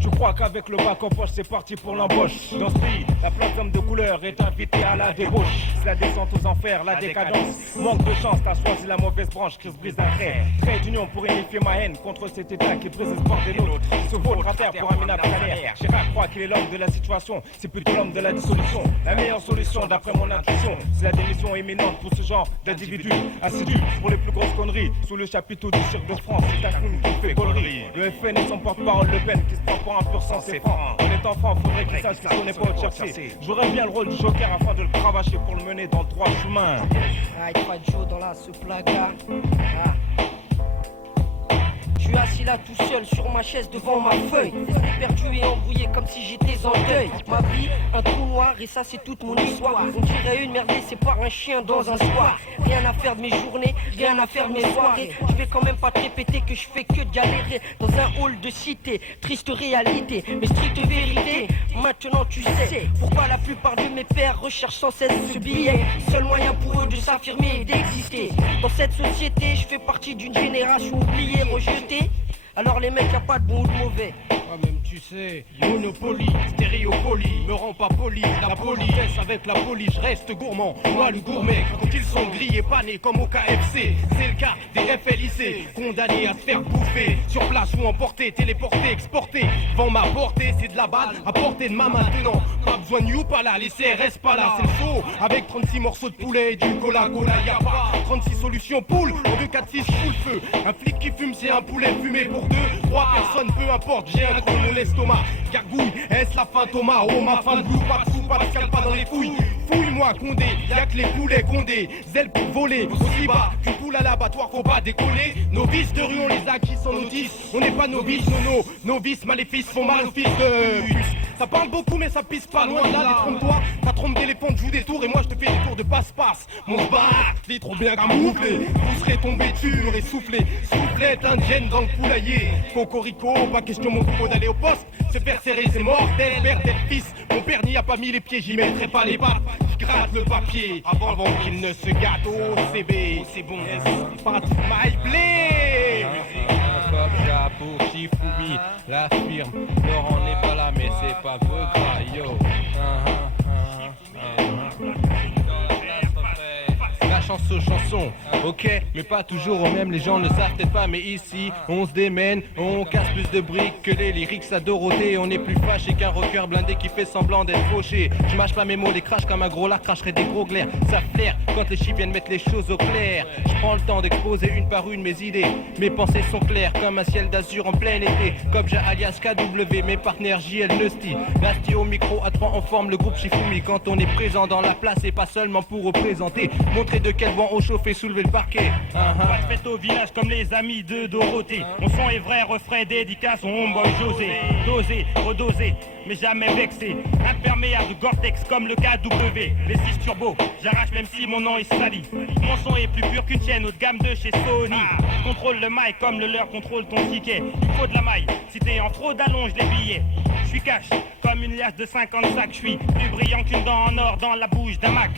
Tu crois qu'avec le bac en poche c'est parti pour l'embauche. Dans ce pays, la plateforme de couleur est invitée à la débauche. C'est la descente aux enfers, la décadence. Manque de chance, t'as choisi la mauvaise branche qui se brise d'un trait. Trait d'union pour unifier ma haine contre cet état qui brise l'espoir des nôtres. Il se vaut à terre pour Amina Planaire. Chirac croit qu'il est l'homme de la situation, c'est plutôt l'homme de la dissolution. La meilleure solution d'après mon intuition, c'est la démission imminente pour ce genre d'individus assidus pour les plus grosses conneries. Sous le chapiteau du Cirque de France, c'est un clown qui fait gaulerie. Le FN et son porte-parole Le Pen qui se prend pour un pur sang, c'est franc. On est enfant, faudrait qu'il sache qu'on n'est pas au chercher. J'aurais bien le rôle du joker afin de le cravacher pour le mener dans le droit chemin. Aïe, pas de Joe dans la ce plaga. Je suis assis là tout seul sur ma chaise devant ma feuille. Perdu et embrouillé comme si j'étais en deuil. Ma vie, un trou noir et ça c'est toute mon histoire. On dirait une merde laissée par un chien dans un soir. Rien à faire de mes journées, rien à faire de mes soirées. Je vais quand même pas te répéter que je fais que de galérer dans un hall de cité. Triste réalité, mais stricte vérité. Maintenant tu sais pourquoi la plupart de mes pères recherchent sans cesse ce billet. Seul moyen pour eux de s'affirmer et d'exister. Dans cette société, je fais partie d'une génération oubliée, rejetée. Alors les mecs, y'a pas de bon ou de mauvais. Toi-même tu sais, Monopoly, stéréopolie, me rend pas poli. La politesse avec la police, je reste gourmand. Moi le gourmet, quand ils sont grillés, panés comme au KFC. C'est le cas des FLIC, condamnés à se faire bouffer. Sur place ou emportés, téléportés, exportés. Vent ma portée, c'est de la balle à portée de ma main maintenant. Pas besoin de you, pas là, les CRS pas là. C'est le saut, avec 36 morceaux de poulet et du cola, y'a pas 36 solutions poule, en 2, 4, 6, sous le feu. Un flic qui fume, c'est un poulet fumé pour 2, 3 personnes, peu importe, j'ai un dans mon estomac. Gargouille, est-ce la fin Thomas? Oh ma fin de blue, pas de sous, pas de scalpa dans les couilles. Fouille-moi Condé, y'a que les poulets Condé. Zèle pour voler, aussi bas qu'une poule à l'abattoir, faut pas décoller. Novices de rue, on les acquis sans notice. On n'est pas novices, novices, maléfices font mal au fils de puce. Ça parle beaucoup mais ça pisse pas loin de là, détrompe-toi. Ta trompe d'éléphant joue des tours et moi je te fais des tours de passe-passe. Mon bar, t'es trop bien camouflé. Vous serez tombé dessus, et soufflé. Soufflette indienne dans le poulailler. Cocorico, pas question mon coupeau d'aller au poste. Se faire serrer c'est mortel, père d'être fils. Mon père n'y a pas mis les pieds, j'y mettrai pas les pattes. Je gratte le papier avant qu'il ne se gâte. Oh CB, c'est bon, Patrick My Play. Kopja pour Shifumi, la firme. Laurent n'est pas là, mais c'est pas vrai, yo. La chanson, ok, mais pas toujours au même, les gens ne savent peut-être pas, mais ici, on se démène, on casse plus de briques que les lyrics à Dorothée, on est plus fâché qu'un rocker blindé qui fait semblant d'être fauché. Je mâche pas mes mots, les crache comme un gros lard, cracherait des gros glaires, ça flaire quand les chiffres viennent mettre les choses au clair. Je prends le temps d'exposer une par une mes idées, mes pensées sont claires comme un ciel d'azur en plein été, comme j'ai alias KW, mes partenaires JL Nusty, Nasty au micro, à 3 on forme le groupe Shifumi, quand on est présent dans la place et pas seulement pour représenter, montrer de casquette, bon, au chauffé, soulever le parquet. Pas de fête au village comme les amis de Dorothée. Mon son est vrai, refrain, dédicace, on homeboy José. Dosé, redosé, mais jamais vexé. Imperméable, Gore-Tex comme le KW. Les 6 turbo, j'arrache même si mon nom est sali. Mon son est plus pur qu'une chaîne haut de gamme de chez Sony. Contrôle le mic comme le leur contrôle ton ticket. Il faut de la maille, si t'es en fraude, allonge les billets. Je suis cash, comme une liasse de 50 sacs. Je suis plus brillant qu'une dent en or dans la bouche d'un Mac.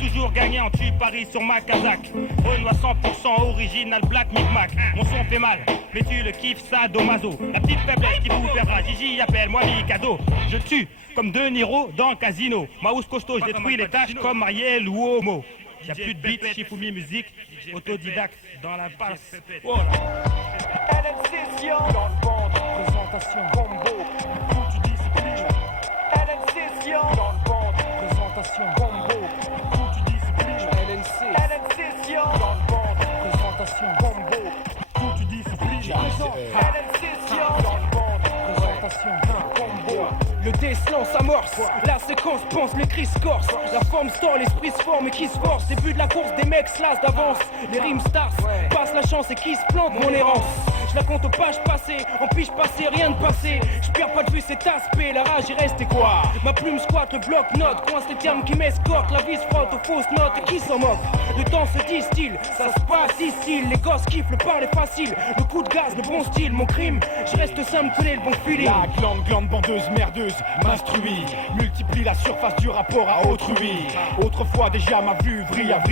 Toujours gagnant, tu paries sur ma casaque. Renoir 100% original Black Micmac. Mon son fait mal, mais tu le kiffes sadomaso. La petite faiblesse qui vous perdra, Gigi appelle-moi Mikado. Je tue comme De Niro dans Casino. Ma housse costaud, je détruis les tâches comme Marielle ou Homo. Y'a plus de beat, Shifumi musique, autodidacte dans la passe. Voilà. LN-Session, dans le ventre, présentation, combo, multidiscipline. LN-Session, dans le ventre, présentation, combo, multidiscipline. LN-Session, dans le ventre, présentation, combo, multidiscipline. LN-Session, dans le ventre, présentation, combo. Le décelant s'amorce, la séquence pense, les cris se corsent. La forme se tord, l'esprit se forme et qui se force. Début de la course, des mecs se lassent d'avance. Les rimes stars, passe la chance et qui se plante mon errance. Je la compte aux pages passées, en pige passée, rien de passé. Je perds pas de vue cet aspect, la rage y reste et quoi. Ma plume squatte, le bloc-note, coince les termes qui m'escortent. La vie se frotte aux fausses notes et qui s'en moque. Le temps se distille, ça se passe ici. Les gosses kiffent, le parler facile. Le coup de gaz, le bon style, mon crime. Je reste simple, connais le bon feeling. La glande bandeuse, merdeuse, m'instruit, multiplie la surface du rapport à autrui. Autrefois déjà ma vue vrilla.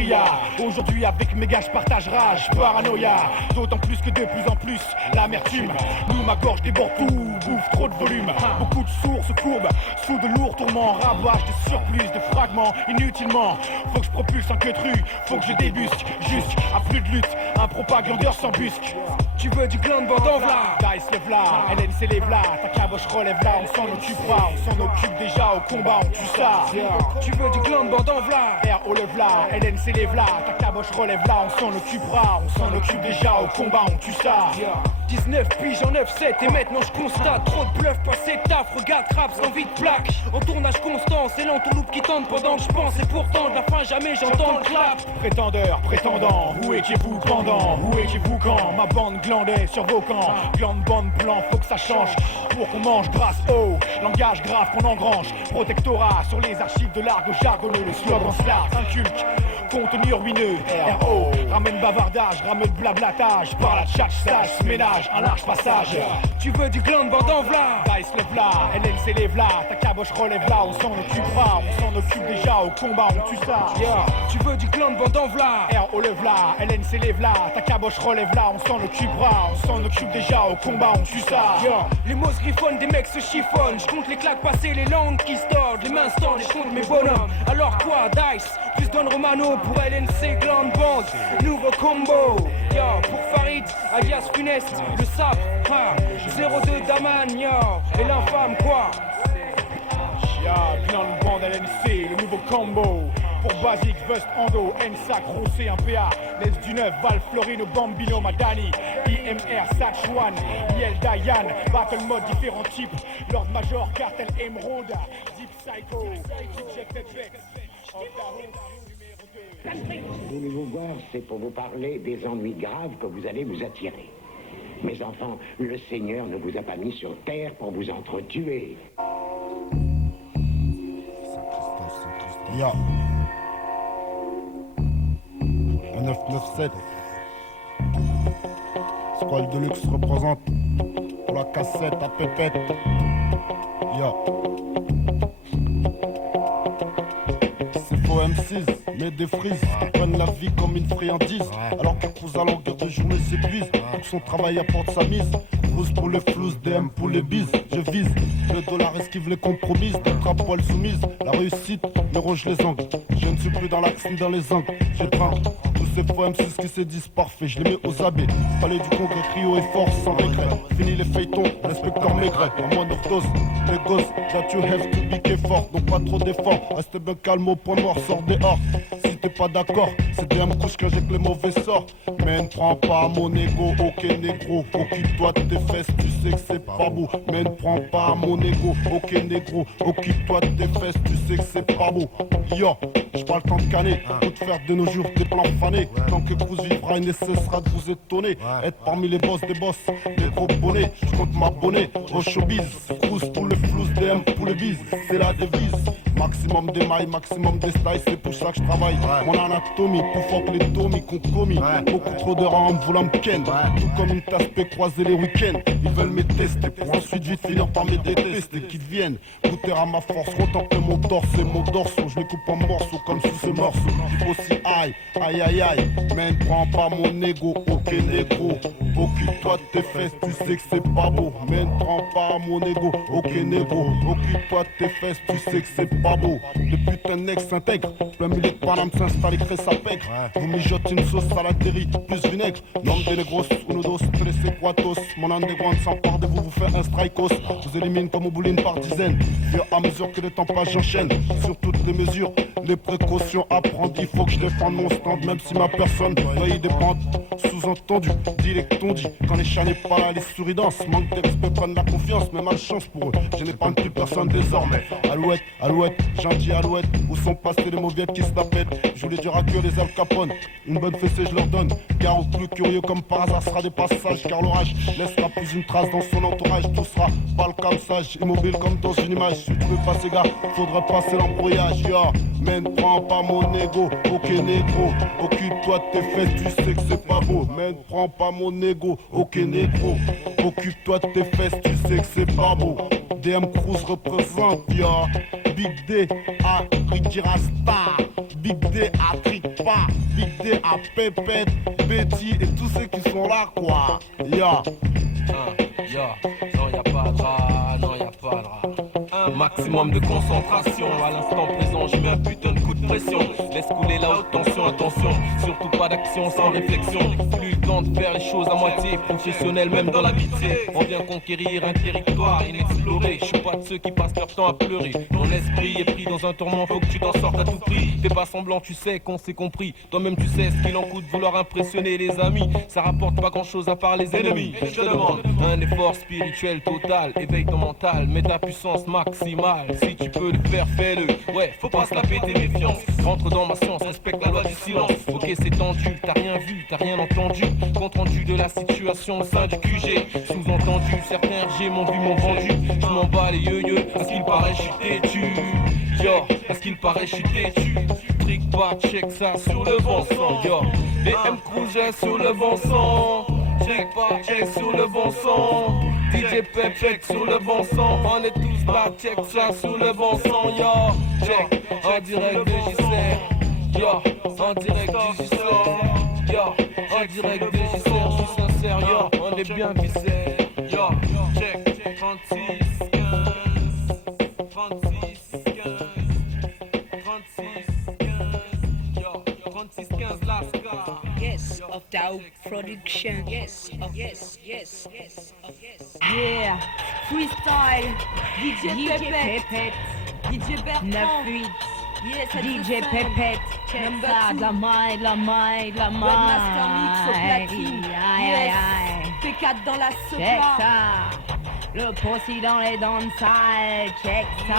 Aujourd'hui avec mes gars je partage rage, paranoïa. D'autant plus que de plus en plus l'amertume nous ma gorge déborde tout, bouffe trop de volume. Beaucoup de sources courbes, sous de lourds tourments, ravage des surplus de fragments inutilement. Faut que je propulse un queutru, faut que je débusque. Juste à plus de lutte, un propagandeur s'embusque. Tu veux du gland bandant v'là, Dice lève là, LN s'élève là, ta caboche relève là, on s'en occupera, on s'en occupe déjà au combat, on tue ça. Tu veux du gland bandant v'là, R.O. lève là, LN s'élève là, ta caboche relève là, on s'en occupera, on s'en occupe déjà au combat, on tue ça. 19 piges en 9-7 et maintenant je constate trop de bluff passé taf, regarde crap sans vide plaque. En tournage constant, c'est l'entourloupe qui tente pendant que je pense et pourtant de la fin jamais j'entends le clap. Prétendeur, prétendant, où étiez-vous pendant, où étiez-vous quand ma bande glandait sur vos camps. Glande, bande, plan, faut que ça change pour qu'on mange grâce au langage grave qu'on engrange. Protectorat sur les archives de l'argot jargonneux, le slogan slave inculque. Contenu ruineux, R.O. Ramène bavardage, ramène blablatage. Par la tchatch, sage, ménage, un large passage. Tu veux du gland bandant v'là, Dice lève là, LN s'élève là, ta caboche relève là, on s'en occupera, on s'en occupe déjà au combat, on tue ça. Tu veux du gland bandant v'là, R.O. lève là, LN s'élève là, ta caboche relève là, on s'en occupera, on s'en occupe déjà au combat, on tue ça. Les mots se griffonnent, des mecs se chiffonnent. Je compte les claques passées, les langues qui se tordent, les mains se tendent et je compte mes bonhommes. Alors quoi, Dice, plus Don Romano pour LNC Gland Band, nouveau combo. Pour Farid, alias Funeste, le sap, 02 Daman, et l'infâme quoi. Gland Band LNC, le nouveau combo. Pour Basic, Vust, Ando, N-Sac, Rossé, un PA, Les du Neuf, Val, Florino, Bambino, Madani, IMR, Satchwan, Miel, Dayan, Battle Mode, différents types, Lord Major, Cartel, Emerald, Deep Psycho, DJ Pepe, Voulez vous voir, c'est pour vous parler des ennuis graves que vous allez vous attirer. Mes enfants, le Seigneur ne vous a pas mis sur terre pour vous entretuer. Ya. 997. Squall Deluxe représente pour la cassette à pépette. Ya. C'est faux M6, mais des frises prennent la vie comme une friandise. Alors que Cruz à longueur de journée s'épuise, pour que son travail apporte sa mise. Cruz pour les flous, DM pour les bises. Je vise, le dollar esquive les compromises. D'être à poil soumise, la réussite me ronge les angles. Je ne suis plus dans l'axe ni dans les angles. J'ai pris tous ces faux M6 qui se disent parfaits. Je les mets aux abbés, palais du congrès, crie haut et fort sans regret. Fini les feuilletons, l'inspecteur Maigret. En moins d'overdose, les gosses, that you have to be fort. Donc pas trop d'efforts, reste bien calme au point mort, sors dehors. Si t'es pas d'accord, c'est DM couche que j'ai que les mauvais sorts. Mais ne prends pas mon ego, ok négro, occupe-toi de tes fesses, tu sais que c'est pas beau. Mais ne prends pas mon ego, ok négro. Occupe-toi de tes fesses, tu sais que c'est pas beau. Yo, j'ai pas le temps de canner, faut te faire de nos jours des plans fanés. Tant que Cruz vivra, il ne cessera de vous étonner. Être parmi les boss des boss, les gros bonnets. Je compte m'abonner au showbiz. Cruz pour le flous, DM pour le bise, c'est la devise. Maximum des mailles, maximum des styles, c'est pour ça que je travaille. Mon anatomie, plus fort que les tomies qu'on commis. Beaucoup trop de rames voulant me ken. Tout comme une tasse peut croiser les week-ends. Ils veulent me tester pour ensuite vite finir par me détester. Qu'ils viennent goûter à ma force, contempler mon torse et mon dorso. Je les coupe en morceaux comme sous ce morceau. Du aussi aïe, aïe aïe aïe. Mais ne prends pas mon ego, ok négro. Occupe-toi de tes fesses, tu sais que c'est pas beau. Mais ne prends pas mon ego, ok négro. Occupe-toi de tes fesses, tu sais que c'est pas beau. Le putain de ex s'intègre, plein milieu de Paname s'installe et crée sa pègre. Vous mijote une sauce salade des riz, plus vinaigre. Nom de negros, uno dos, tres cuatos. Mon underground s'empare de vous, vous fait un strikos. Vous élimine comme au bowling par dizaines. Fur à mesure que le temps passe, j'enchaîne. Sur toutes les mesures, les précautions à prendre. Il faut que je défende mon stand, même si ma personne doit y dépendre. Sous-entendu, dis les ton dit. Quand les chats n'est pas là, les souris dansent. Manque de respect, prennent la confiance, mais malchance pour eux. Je n'épargne plus personne désormais. Alouette, alouette, gentil alouette. Où sont passées les mauviettes qui se la pètent? Je voulais dire à que les Al Capone. Une bonne fessée, je leur donne. Car au plus curieux comme par hasard sera des passages. Car l'orage laissera plus une trace dans son entourage. Tout sera pâle comme sage, immobile comme dans une image. Si tu veux passer gars, faudrait passer l'embrouillage. Yo, mais ne prends pas mon ego, ok négro. Occupe-toi de tes fesses, tu sais que c'est pas beau. Mais ne prends pas mon ego, ok négro. Occupe-toi de tes fesses, tu sais que c'est pas beau. DM Cruz représente, yo. Big D à Ricky Rasta, Big D à Tripa, Big D à Pépette, Betty et tous ceux qui sont là quoi. Ya. Non y'a pas de rat, non y'a pas de rat. Un maximum de concentration, à l'instant présent je mets un putain de coup de pression. Laisse couler la haute tension, attention, surtout pas d'action sans réflexion. Plus le temps de faire les choses à moitié, professionnel même dans l'amitié. On vient conquérir un territoire inexploré. Je suis pas de ceux qui passent leur temps à pleurer. Mon esprit est pris dans un tourment, faut que tu t'en sortes à tout prix. Fais pas semblant, tu sais qu'on s'est compris. Toi-même tu sais ce qu'il en coûte vouloir impressionner les amis. Ça rapporte pas grand chose à part les ennemis. Je te demande un effort spirituel total. Éveille ton mental, mets ta puissance maximale. Si tu peux le faire, fais-le. Ouais, faut pas se la péter méfiance. Rentre dans ma science, respecte la loi du silence. Ok, c'est tendu, t'as rien vu, t'as rien entendu. Compte rendu de la situation au sein du QG. Sous-entendu, certains RG m'ont vu, m'ont vendu. Je m'en bats les yeux, à ce qu'il paraît, je suis têtu. Yo, à ce qu'il paraît, je suis têtu. Trick pas, check ça sur le bon sang. Yo, DM Cruz sur le bon sang. Check pas, check sur le bon son. DJ Pep, check sur le bon son. On est tous là, check ça sur le bon son. Yo, check, en direct de JCR. Yo, en direct de JCR. Yo, en direct de JCR, je suis sincère. Yo, on est bien viscère. Yo, check, 36, 15. 36, 15. 36, 15. Yo, 36, 15, Lascar. Yes, of Dow Production. Yes, yes, yes, yes, yes. Yeah, freestyle. DJ Pépette. DJ Bertrand. 9-8. Yes, DJ Pépette. Number 2. La maille. Webmaster Mix au platine. Yes. P4 dans la sopa. Check ça. Le possi dans les dents de salle. Check ça.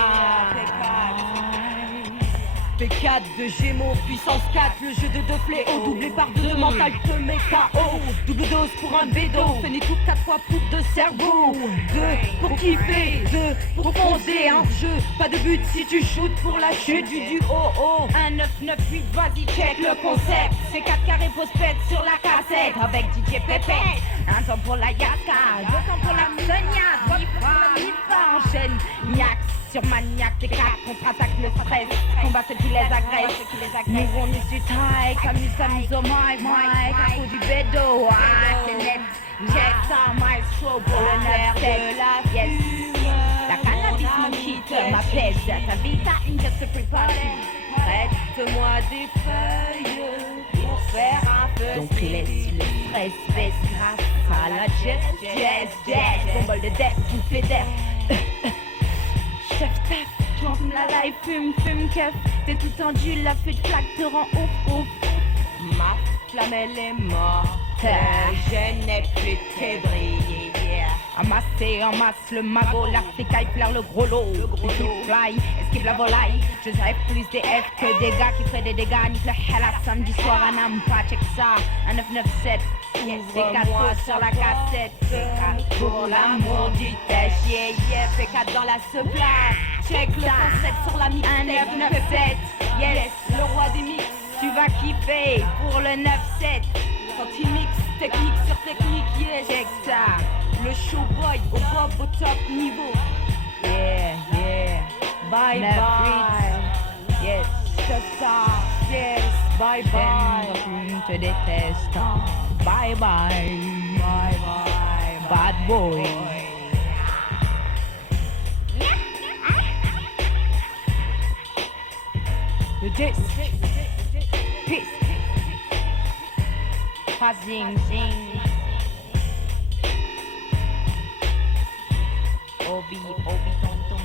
P4 de Gémeaux, puissance 4, le jeu de deux fléaux, doublé par deux mental te met KO. Double dose pour un bédo, fais tout 4 fois plus de cerveau. 2 pour kiffer, 2 pour foncer un jeu. Pas de but si tu shootes pour la chute du duo. 1, 9, 9, 8, vas-y check le concept. C'est 4 carrés post-pète sur la cassette avec DJ Pépette. Un temps pour la yaka, 2 temps pour la Sonia, 3 pour la Nifa, enchaîne Niax. Sur maniaque, des 4 contre-attaque le stress. Combat ceux qui les agressent. Nous on est du taille, Camille s'amuse au mic. À coup du bédo, c'est net. Check ça, maestro, pour le nerf de la pièce. La cannabis mon quitte, ma pièce. Ta vie, t'as une pièce préparée. Prête-moi des feuilles pour faire un feu. Donc il laisse le stress, baisse grâce à la jazz. Ton bol de death, bouffée d'air. Chef taf, j'enfume la life, fume, keuf. T'es tout tendu, la feu de plaque te rend ouf. Ma flamme elle est morte, je n'ai plus que briller. Amassé en masse le magot, l'Africaille flaire le gros lot. Le fly, esquive la volaille. Je rêve plus des F que des gars qui feraient des dégâts. Nique le hell à samedi soir à Nampa, check ça. Un 997, c'est 4 sur la cassette. C'est 4 pour l'amour du tèche, yeah yeah. Fait 4 dans la supply. Check le concept sur la mix. Un 997, yes, le roi des mix. Tu vas kiffer pour le 9-7. Quand il mixe, technique sur technique, yeah, check ça. Le showboy au bob au top niveau. Yeah, yeah. Bye bye. Yes, c'est ça. Yes, bye bye. Je te déteste. Bye bye. Bye bye. Bad boy. The disc. Peace. Zing zing. Obi tonton.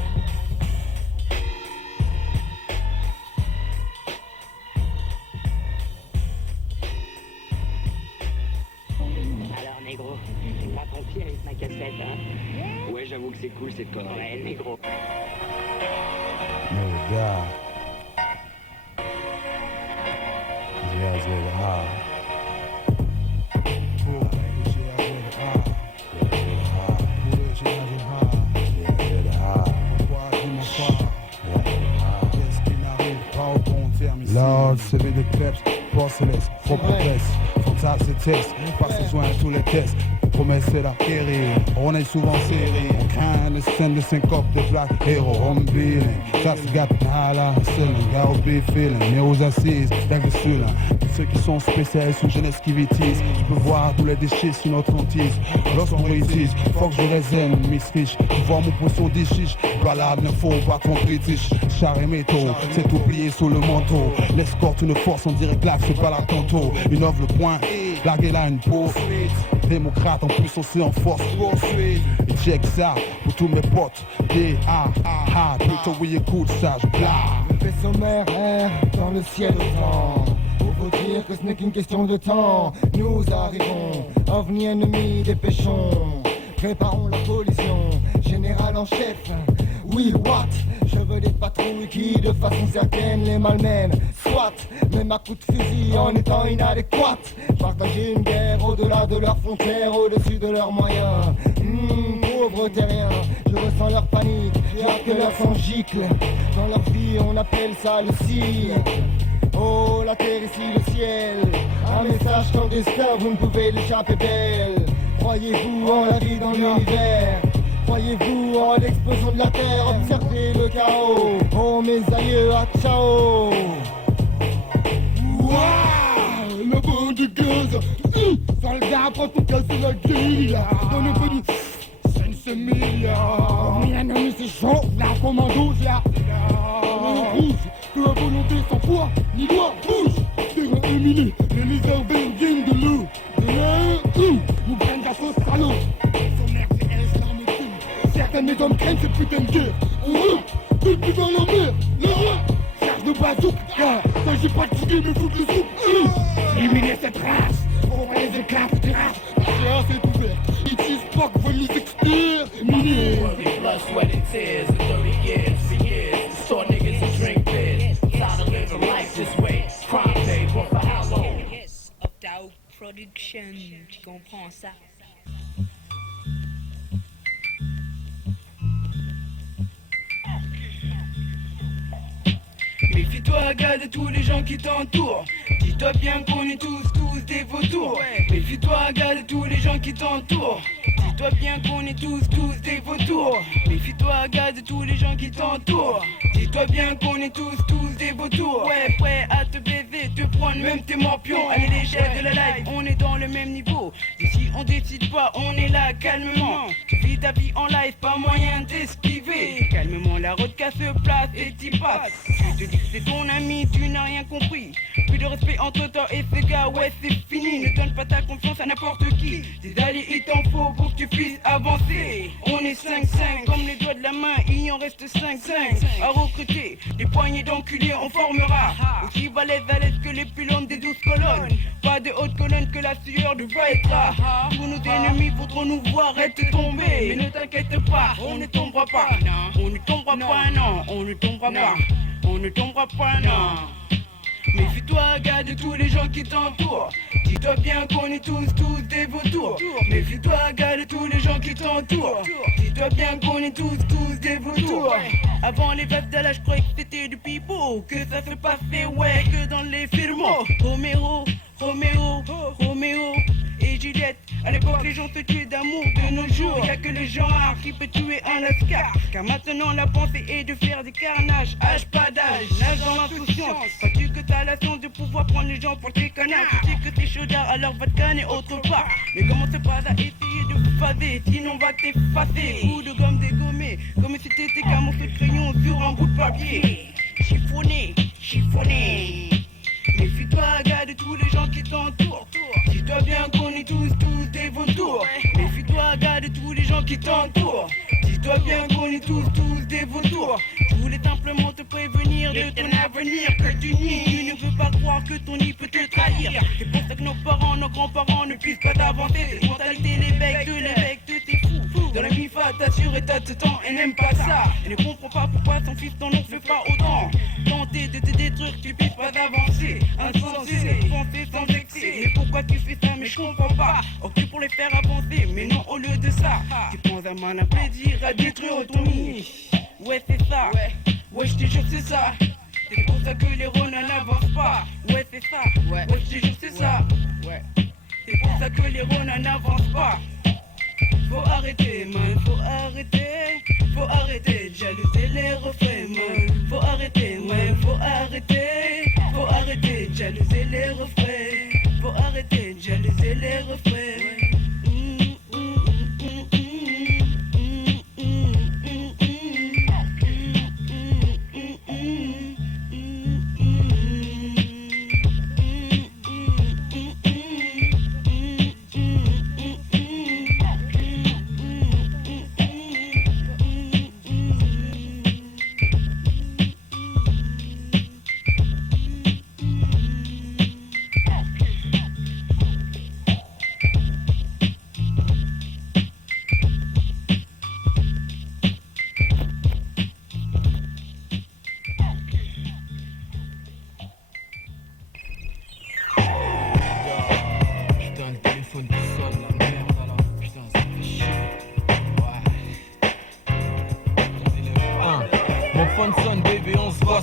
Alors négro, pas confié avec ma cassette, hein? Ouais, j'avoue que c'est cool cette connerie. Ouais, négro. No doubt. Lord, celui de peps, porcelaine, propre presse, fantasme et texte, pas besoin de tous les tests. Promesse c'est la guérir, on est souvent serré. On craint les scènes de syncope de black hero. I'm feeling, that's got nala, selling, gotta be feeling. Mais aux assises, y'a que ceux-là. Ceux qui sont spécialistes, une jeunesse qui vitise. Tu peux voir tous les déchets sur notre hantise. Lorsqu'on réussisse, faut que je réserve Miss Rich. Tu vois mon poisson déchiche. Balade, ne faut pas ton british. Char et métaux, c'est oublié sous le manteau. L'escorte, une force en direct là, c'est pas la tantôt. Une offre le point, la gueule a une poursuite. Démocrate en puissance et en force poursuite. Et check ça pour tous mes potes. D-A-A-A, plutôt oui écoute ça, je blague. Le vaisseau mère dans le ciel au temps. Pour vous dire que ce n'est qu'une question de temps. Nous arrivons, ovni ennemi, dépêchons. Préparons la collision, général en chef. Oui, what? Je veux des patrouilles qui, de façon certaine, les malmènent. Soit, même à coups de fusil en étant inadéquate. Partager une guerre au-delà de leurs frontières, au-dessus de leurs moyens. Pauvres terriens, je ressens leur panique, j'ai que leur sang gicle. Dans leur vie, on appelle ça le cire. Oh, la terre ici, le ciel. Un message clandestin, vous ne pouvez l'échapper belle. Croyez-vous en la vie dans l'univers? Croyez-vous en l'explosion de la terre? Observez le chaos. Oh mes aïeux, à ciao. Waouh, le bon du gaz. Soldat, prends ton casse la grille. Dans le bon c'est une milliard. Mon ami c'est chaud, la commando là. Rouge, peu à volonté sans poids, ni loi, bouge. Terrain éminé, les lézards verts viennent de l'eau. De l'air, nous prennent la sauce salaud. Son mère c'est S, l'arme tue. Certains des hommes craignent cette putain de guerre. On veut, depuis dans leur mer, leur charge de bazooka. S'agit pas de fuguer mais foutre le soupe. Éliminer cette race, pour les éclats de terrasse. La c'est ouvert, ici Spock veut nous exterminer. Blood, sweat and tears, 30 years, for years. Saw niggas and drink beers. Tired of living life this way. Crime paid, but for how long? Yes, Uptown Production, tu comprends ça? Méfie-toi, gars, de tous les gens qui t'entourent. Dis-toi bien qu'on est tous des vautours. Méfie-toi, gars, de tous les gens qui t'entourent. Dis-toi bien qu'on est tous des vautours. Méfie-toi, gars, de tous les gens qui t'entourent. Dis-toi bien qu'on est tous des vautours. Ouais, prêt à te baiser, te prendre même tes morpions. À l'échelle de la live, on est dans le même niveau. Ici, on décide pas, on est là calmement. Tu vis ta vie en live, pas moyen d'esquiver. Calmement, la route casse place et t'y passes. Je te dis que c'est ton ami, tu n'as rien compris. Plus de respect entre toi et ce gars, ouais, c'est fini. Ne donne pas ta confiance à n'importe qui. Tes alliés, il t'en faut pour que tu puisses avancer. On est 5-5, comme les doigts de la main, il en reste 5-5. À recruter, des poignées d'enculés, on formera aussi valaises à l'aise que les pylônes des 12 colonnes. Pas pas de haute colonne que la sueur du va-et-va. Tous nos ennemis voudront nous voir être tombés. Mais ne t'inquiète pas, on ne tombera pas. On ne tombera pas, non. On ne tombera pas. On ne tombera pas, non. Méfie-toi, garde tous les gens qui t'entourent. Dis-toi bien qu'on est tous des vautours. Méfie-toi, garde tous les gens qui t'entourent. Dis-toi bien qu'on est tous des vautours. Avant les vagues d'Allah, je croyais que c'était du pipeau. Que ça se passait, ouais, que dans les films. Roméo et Juliette. À l'époque, les gens se tuaient d'amour. De nos jours, y'a que le genre qui peut tuer un Lascar. Car maintenant, la pensée est de faire des carnages. Âge pas d'âge, nage dans l'insouciance. Sais-tu que t'as la chance de pouvoir prendre les gens pour tes connards? Tu sais que t'es chaudard, alors va te canner autre part. Mais commence pas à essayer de phaser, sinon va t'effacer. Ou de gomme dégommée, comme si t'étais qu'un morceau de crayon sur un bout de papier. Chiffonné. Méfie-toi, garde tous les gens qui t'entourent. Dis-toi bien qu'on est tous des vautours. Méfie-toi, garde tous les gens qui t'entourent. Dis-toi bien qu'on est tous des vautours. Je voulais simplement te prévenir de ton avenir que tu nies. Tu ne veux pas croire que ton nid peut te trahir. C'est pour ça que nos parents, nos grands-parents ne puissent pas t'avancer. Cette mentalité, les becs, c'est fou. Dans la vie, t'assure et t'as ce temps et n'aime pas ça. Et ne comprends pas pourquoi son fils t'en en fait pas autant. Tenter de te détruire, tu puisses pas avancer. Insensé, penser sans excès. Mais pourquoi tu fais ça, mais je comprends pas. Ok pour les faire avancer, mais non au lieu de ça. Tu prends un malin plaisir à détruire ton nid. Ouais c'est ça, ouais je te jure c'est ça. C'est pour ça que les renards n'avancent pas. Ouais c'est ça, ouais je te jure c'est ça. Ouais. C'est pour ça que les renards n'avancent pas. Faut arrêter man, faut arrêter de jalouser les refrains man. Faut arrêter man, faut arrêter de jalouser les refrains. Faut arrêter de jalouser les refrains.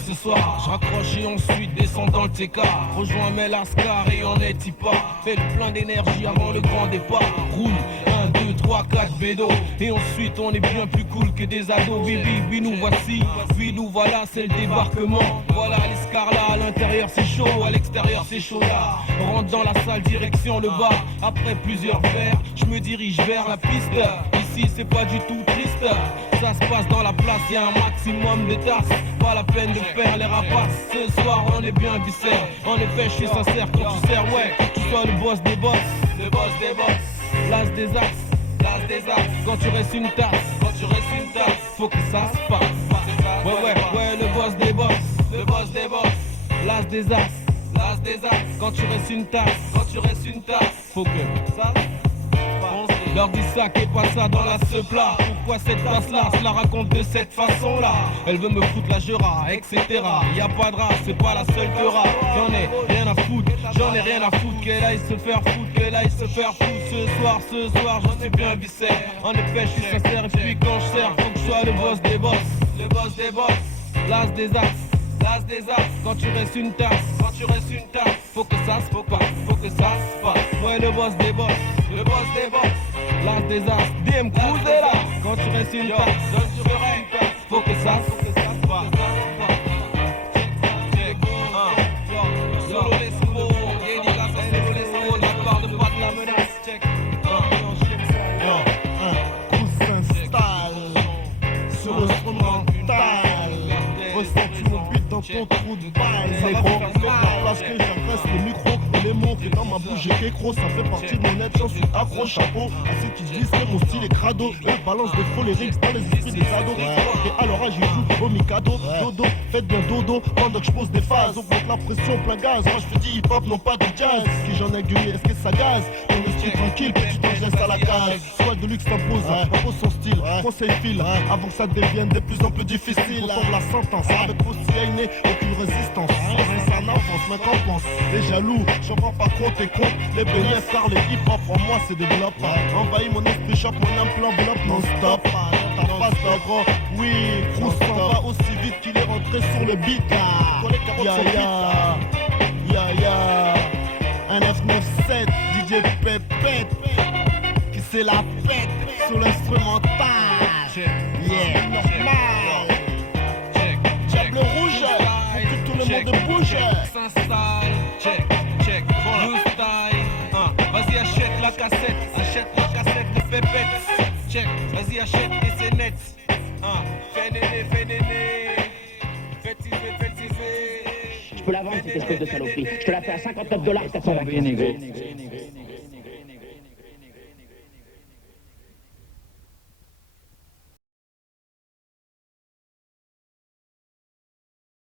Ce soir, je raccroche et ensuite descends dans le TK. Rejoins Melascar et en est pas. Fais le plein d'énergie avant le grand départ. Roule 1, 2, 3, 4 bédos. Et ensuite on est bien plus cool que des ados. Oui, nous voici, oui nous voilà, c'est le débarquement. Voilà l'escarlat, à l'intérieur c'est chaud, à l'extérieur c'est chaud là. On rentre dans la salle, direction le bar. Après plusieurs verres, je me dirige vers la piste. Ici c'est pas du tout triste. Ça se passe dans la place, y'a un maximum de tasses. Pas la peine de faire les rapaces. Ce soir on est bien viscère. En effet je suis sincère quand tu sers, ouais. Tu sois le boss des boss, le boss des boss. L'as des axes, l'as des axes. Quand tu restes une tasse, faut que ça se passe. Ouais, le boss des boss, le boss des boss. L'as des axes, l'as des axes. Quand tu restes une tasse, faut que ça se passe. Leur dis ça qu'est pas ça dans la ce plat. Pourquoi cette place-là se la raconte de cette façon-là? Elle veut me foutre la gera, etc. Y a pas de race, c'est pas la seule que rap. J'en ai rien à foutre qu'elle aille se faire foutre, Ce soir, je suis bien viscère. En effet, je suis sincère et puis quand je sers, faut que je sois le boss des boss. Le boss des boss, l'as des axes. Quand tu restes une tasse, faut que ça se passe. Ouais, le boss des boss, l'as des axes. DM Cruise est là. Quand tu restes une tasse, faut que ça se passe. Solo l'espo, dédicace à Solo l'espo, de la part de Pat la menace. Check. Cruise s'installe sur le frontal. Ressens-tu mon beat dans ton trou de bail? Ça va faire mal parce que j'adresse le micro et les mots que dans ma bouche j'ai qu'écro. Ça fait partie de mon être, j'en suis accro, chapeau. À ceux qui disent que mon style est crado. Eux balancent des faux lyrics dans les esprits des ados. Et à l'orage ils jouent au mikado. Dodo, faites bien dodo pendant que je pose des phases. On monte la pression plein gaz. Moi je fais du hip hop, non pas du jazz. Si j'en ai gueulé, est-ce que ça gaze? Ton esprit tranquille, petit ange laisse à la case. Soit de luxe t'impose, impose son style, conseil file. Avant que ça devienne de plus en plus difficile. On tombe la sentence, avec vos aînés, aucune résistance. C'est ça n'avance, mais qu'en pense? Les jaloux, j'en rends pas compte et compte. Les bénéfices car les hip hop en moi c'est développe. Envahis mon esprit, choc mon implant, bloc non-stop. T'as pas d'agro, oui, Cruz s'en va aussi vite qu'il est rentré sur le beat. Ya, un 997, DJ Pépette, qui c'est la fête sur l'instrumental. Yeah, normal. Diable rouge, faut que tout le monde bouge. S'installe, check, blue style. Vas-y achète la cassette de Pépette. Check, vas-y achète et c'est net. Fais néné. Fais teaser. Je peux la vendre cette espèce de saloperie. Je te la fais à $59, ça va bien négro.